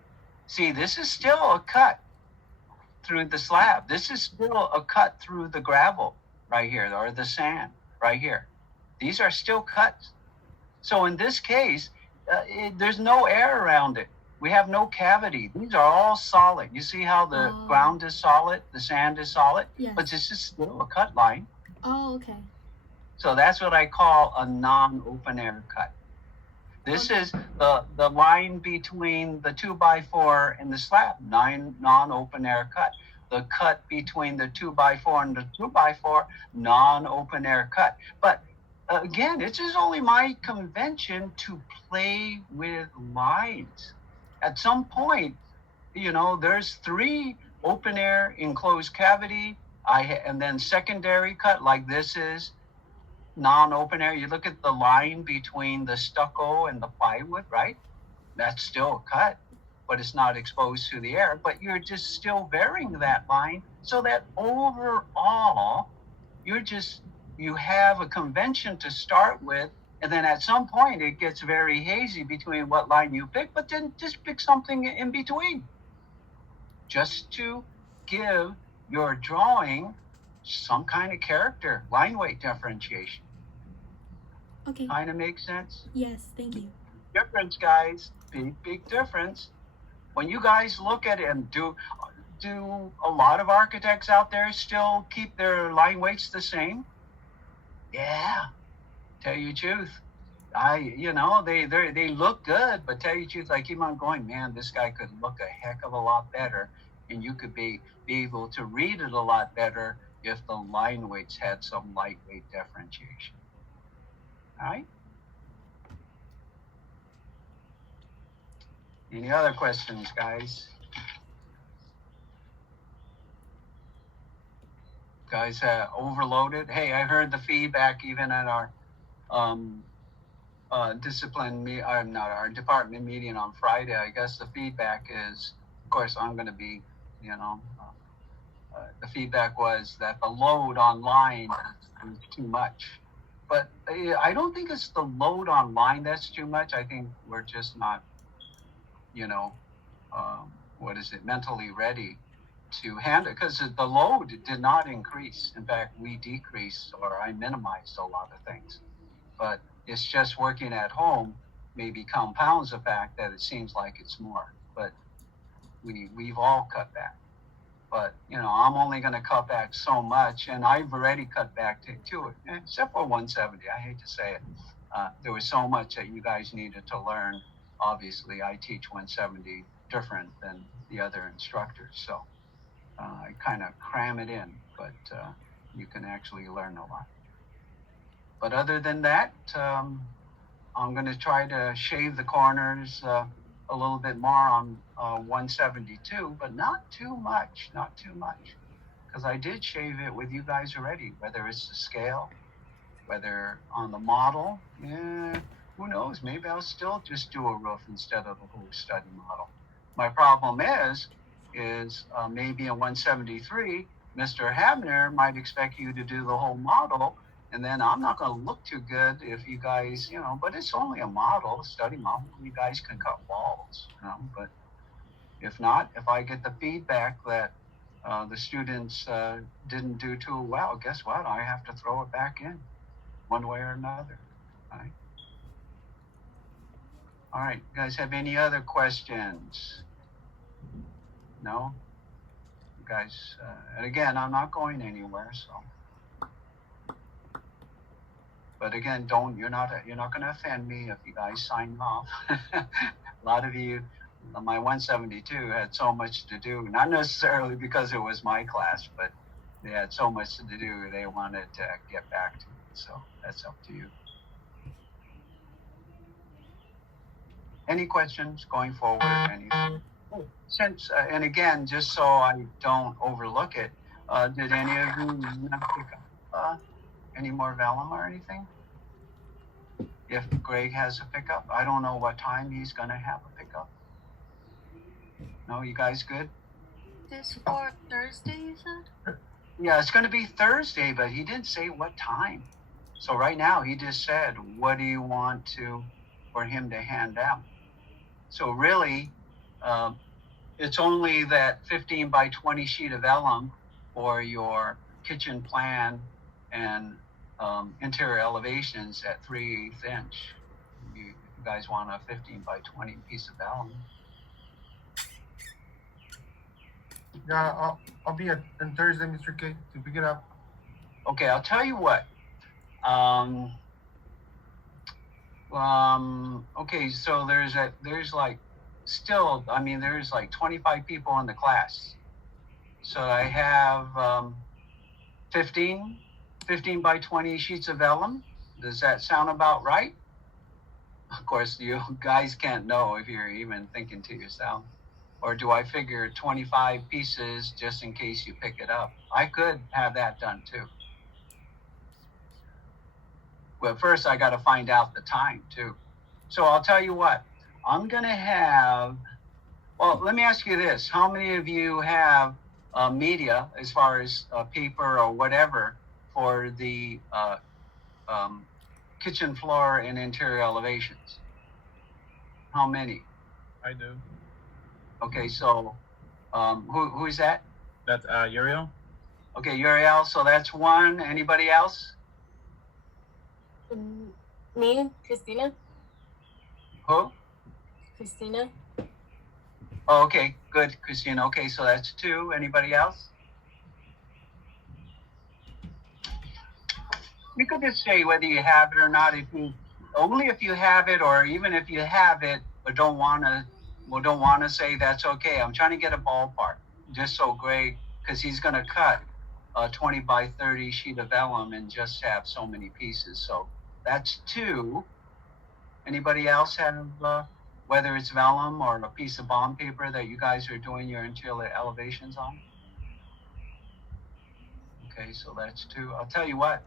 See, this is still a cut through the slab. This is still a cut through the gravel right here, or the sand right here. These are still cuts. So in this case, there's no air around it. We have no cavity. These are all solid. You see how the ground is solid, the sand is solid, yes. But this is still a cut line. Oh, okay. So that's what I call a non-open air cut. This is the line between the 2x4 and the slab, non-open air cut. The cut between the 2x4 and the 2x4, non-open air cut. But again, it's just only my convention to play with lines. At some point, there's 3 open air enclosed cavity, and then secondary cut like this is non-open air. You look at the line between the stucco and the plywood, right? That's still a cut, but it's not exposed to the air. But you're just still varying that line so that overall, you have a convention to start with. And then at some point, it gets very hazy between what line you pick, but then just pick something in between. Just to give your drawing some kind of character, line weight differentiation. Okay. Kind of makes sense? Yes, thank you. Difference, guys. Big difference. When you guys look at it, and do a lot of architects out there still keep their line weights the same? Yeah. Tell you the truth. They look good, but tell you the truth, I keep on going, man, this guy could look a heck of a lot better, and you could be able to read it a lot better if the line weights had some lightweight differentiation. All right? Any other questions, guys? Guys, overloaded? Hey, I heard the feedback even at our our department meeting on Friday. I guess the feedback is, of course, I'm going to be, the feedback was that the load online is too much. But I don't think it's the load online that's too much. I think we're just not, mentally ready to handle, because the load did not increase. In fact, we decreased, or I minimized a lot of things. But it's just working at home maybe compounds the fact that it seems like it's more. But we've all cut back. But I'm only going to cut back so much, and I've already cut back to it, except for 170. I hate to say it. There was so much that you guys needed to learn. Obviously, I teach 170 different than the other instructors, so I kind of cram it in, but you can actually learn a lot. But other than that, I'm going to try to shave the corners a little bit more on 172, but not too much, because I did shave it with you guys already, whether it's the scale, whether on the model, who knows, maybe I'll still just do a roof instead of the whole study model. My problem is maybe in 173, Mr. Habner might expect you to do the whole model, and then I'm not going to look too good if you guys, but it's only a model, study model. You guys can cut walls, but if not, if I get the feedback that the students didn't do too well, guess what? I have to throw it back in one way or another, right? All right, you guys have any other questions? No? You guys, and again, I'm not going anywhere, so. But again, you're not going to offend me if you guys sign off. A lot of you, my 172 had so much to do, not necessarily because it was my class, but they had so much to do, they wanted to get back to it. So that's up to you. Any questions going forward? Anything? Since, and again, just so I don't overlook it, did any of you pick up any more vellum or anything? If Greg has a pickup, I don't know what time he's going to have a pickup. No, you guys good? This for Thursday, you said? Yeah, it's going to be Thursday, but he didn't say what time. So right now he just said, what do you want for him to hand out? So really, it's only that 15 by 20 sheet of vellum for your kitchen plan and interior elevations at 3/8 inch. You guys want a 15 by 20 piece of vellum. Yeah, I'll be on Thursday, Mr. K, to pick it up. Okay, I'll tell you what. Okay, so there's like 25 people in the class. So I have 15 by 20 sheets of vellum. Does that sound about right? Of course, you guys can't know if you're even thinking to yourself. Or do I figure 25 pieces just in case you pick it up? I could have that done too. But first I got to find out the time too. So I'll tell you what, I'm going to have, well, let me ask you this. How many of you have media as far as paper or whatever for the kitchen floor and interior elevations? How many? I do. Okay, so who is that? That's Uriel. Okay, Uriel, so that's one. Anybody else? Me, Christina. Who? Christina. Oh, okay, good, Christina. Okay, so that's two. Anybody else? You could just say whether you have it or not. Only if you have it, or even if you have it but don't want to say, that's okay. I'm trying to get a ballpark, just so Greg, because he's going to cut a 20 by 30 sheet of vellum and just have so many pieces. So that's two. Anybody else have, whether it's vellum or a piece of bond paper that you guys are doing your interior elevations on? Okay, so that's two. I'll tell you what,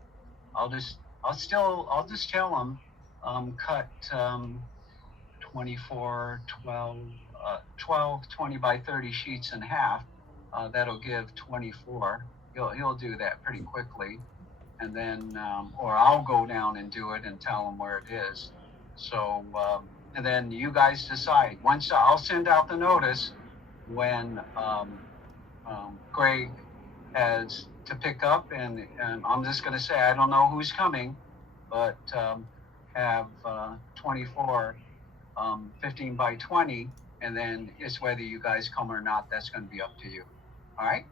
I'll just tell them, cut 24, 12, 20 by 30 sheets in half. That'll give 24. He'll do that pretty quickly. And then, or I'll go down and do it and tell him where it is. So, and then you guys decide. Once I'll send out the notice when Greg has to pick up, and I'm just going to say I don't know who's coming, but have 24 15 by 20, and then it's whether you guys come or not. That's going to be up to you. All right.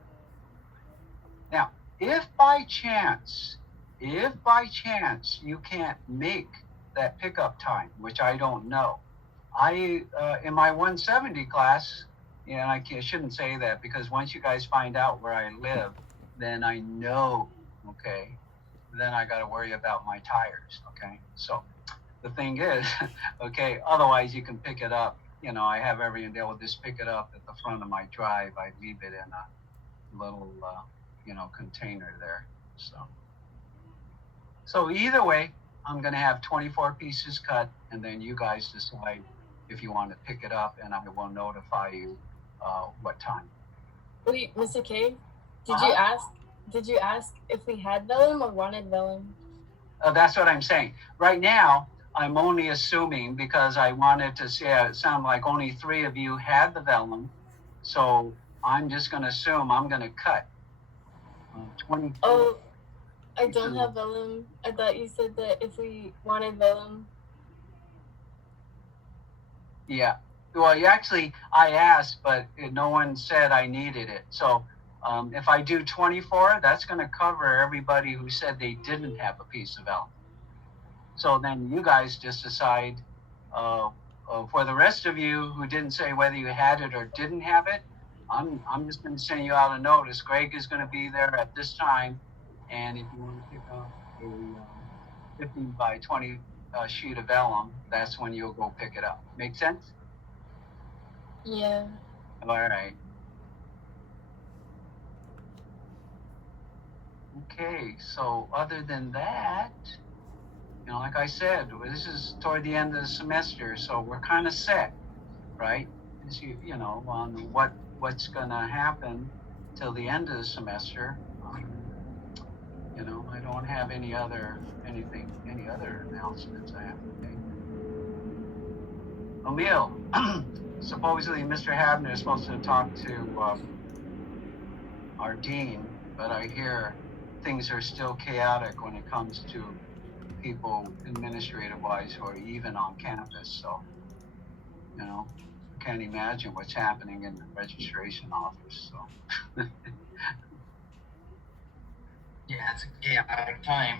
Now, if by chance you can't make that pickup time, which I don't know, I in my 170 class, and I shouldn't say that because once you guys find out where I live, then I know, okay, then I got to worry about my tires, okay? So the thing is, okay, otherwise you can pick it up. You know, I have everything, they'll just pick it up at the front of my drive. I leave it in a little, container there, So either way, I'm going to have 24 pieces cut, and then you guys decide if you want to pick it up, and I will notify you what time. Wait, Mr. K, did Uh-huh. you ask if we had vellum or wanted vellum? That's what I'm saying. Right now, I'm only assuming because I wanted to see it sound like only 3 of you had the vellum, so I'm just going to assume I'm going to cut 20. Oh, I don't have vellum. I thought you said that if we wanted vellum. Yeah. Well, I asked, but no one said I needed it. So if I do 24, that's going to cover everybody who said they didn't have a piece of vellum. So then you guys just decide. For the rest of you who didn't say whether you had it or didn't have it, I'm just going to send you out a notice. Greg is going to be there at this time, and if you want to pick up a 15 by 20 sheet of vellum, that's when you'll go pick it up. Make sense? Yeah. All right. Okay, so other than that, like I said, this is toward the end of the semester, so we're kind of set, right? On what's going to happen till the end of the semester. I don't have any other announcements I have to make. Emil, supposedly Mr. Habner is supposed to talk to our dean, but I hear things are still chaotic when it comes to people administrative-wise who are even on campus. So, can't imagine what's happening in the registration office. So. Yeah, it's a chaotic time.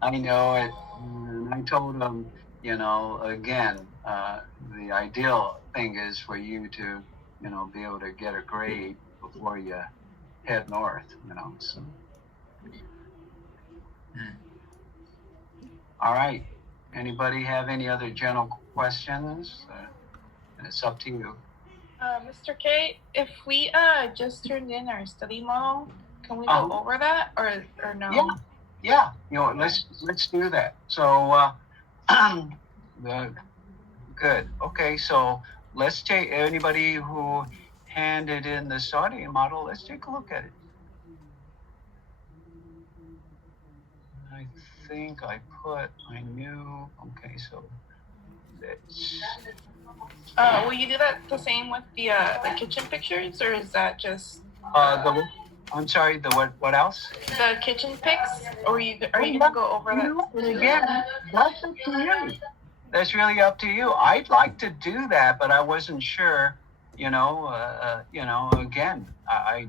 I know it. And I told them, again, the ideal thing is for you to, be able to get a grade before you head north, so. All right. Anybody have any other general questions? And it's up to you. Mr. K, if we just turned in our study model, can we go Uh-huh. over that or no? Yeah. Let's do that. So, good. Okay. So let's take anybody who handed in the study model. Let's take a look at it. I think I knew. Okay. So let's. Will you do that the same with the kitchen pictures, or is that just I'm sorry. The what else? the kitchen pics, or are you gonna go over that? Again, that's up to you. That's really up to you. I'd like to do that, but I wasn't sure. Again, I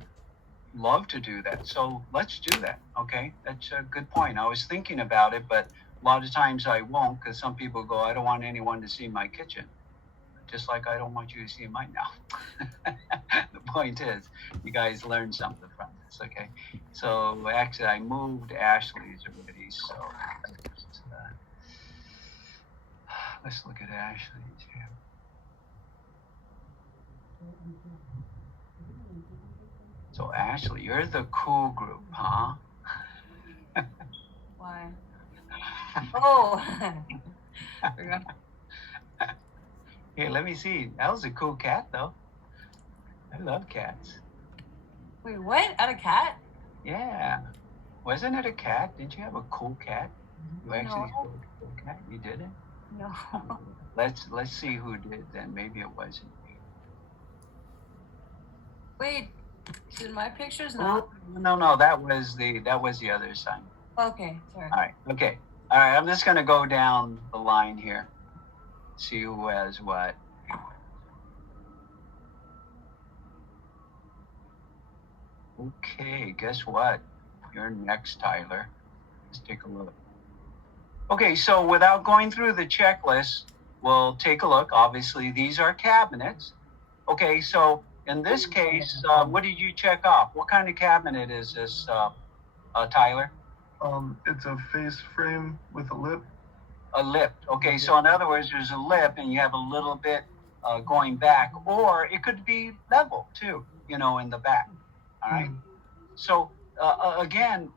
love to do that. So let's do that. Okay, that's a good point. I was thinking about it, but a lot of times I won't because some people go, I don't want anyone to see my kitchen. Just like I don't want you to see mine now. The point is, you guys learned something from this, okay? So actually, I moved Ashley's already, so let's look at Ashley's here. So Ashley, you're the cool group, huh? Why? Oh. Here, let me see. That was a cool cat, though. I love cats. Wait, what? At a cat? Yeah. Wasn't it a cat? Didn't you have a cool cat? You actually No. saw a cool cat? You didn't? No. Let's see who did then. Maybe it wasn't me. Wait, Did my pictures Oh, not? no, that was the other sign. Okay, sorry. All right, okay. All right, I'm just gonna go down the line here. See who has what. Okay, guess what? You're next, Tyler. Let's take a look. Okay, so without going through the checklist, we'll take a look. Obviously, these are cabinets. Okay, so in this case, what did you check off? What kind of cabinet is this, Tyler? It's a face frame with a lip. A lip. Okay, so in other words, there's a lip and you have a little bit going back, or it could be level too, in the back. All right. So again,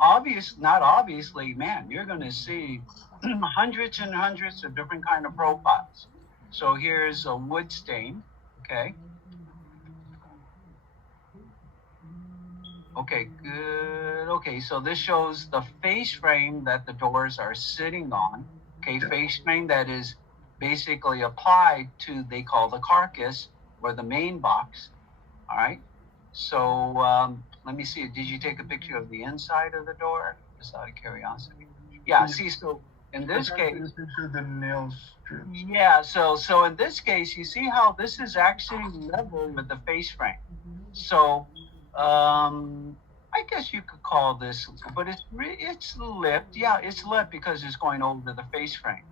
not obviously, man, you're going to see hundreds and hundreds of different kind of profiles. So here's a wood stain. Okay. Okay, good. Okay, so this shows the face frame that the doors are sitting on. Okay, face frame that is basically applied to, they call the carcass or the main box. All right. So let me see. Did you take a picture of the inside of the door? Just out of curiosity. Yeah. See, so in this case, Picture the nail strips. yeah. So in this case, you see how this is actually level with the face frame. So I guess you could call this, but it's lipped. Yeah, it's lipped because it's going over the face frame.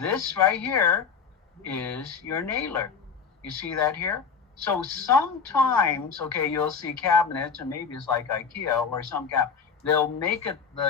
This right here is your nailer. You see that here? So sometimes, okay, you'll see cabinets, and maybe it's like IKEA or some they'll make it the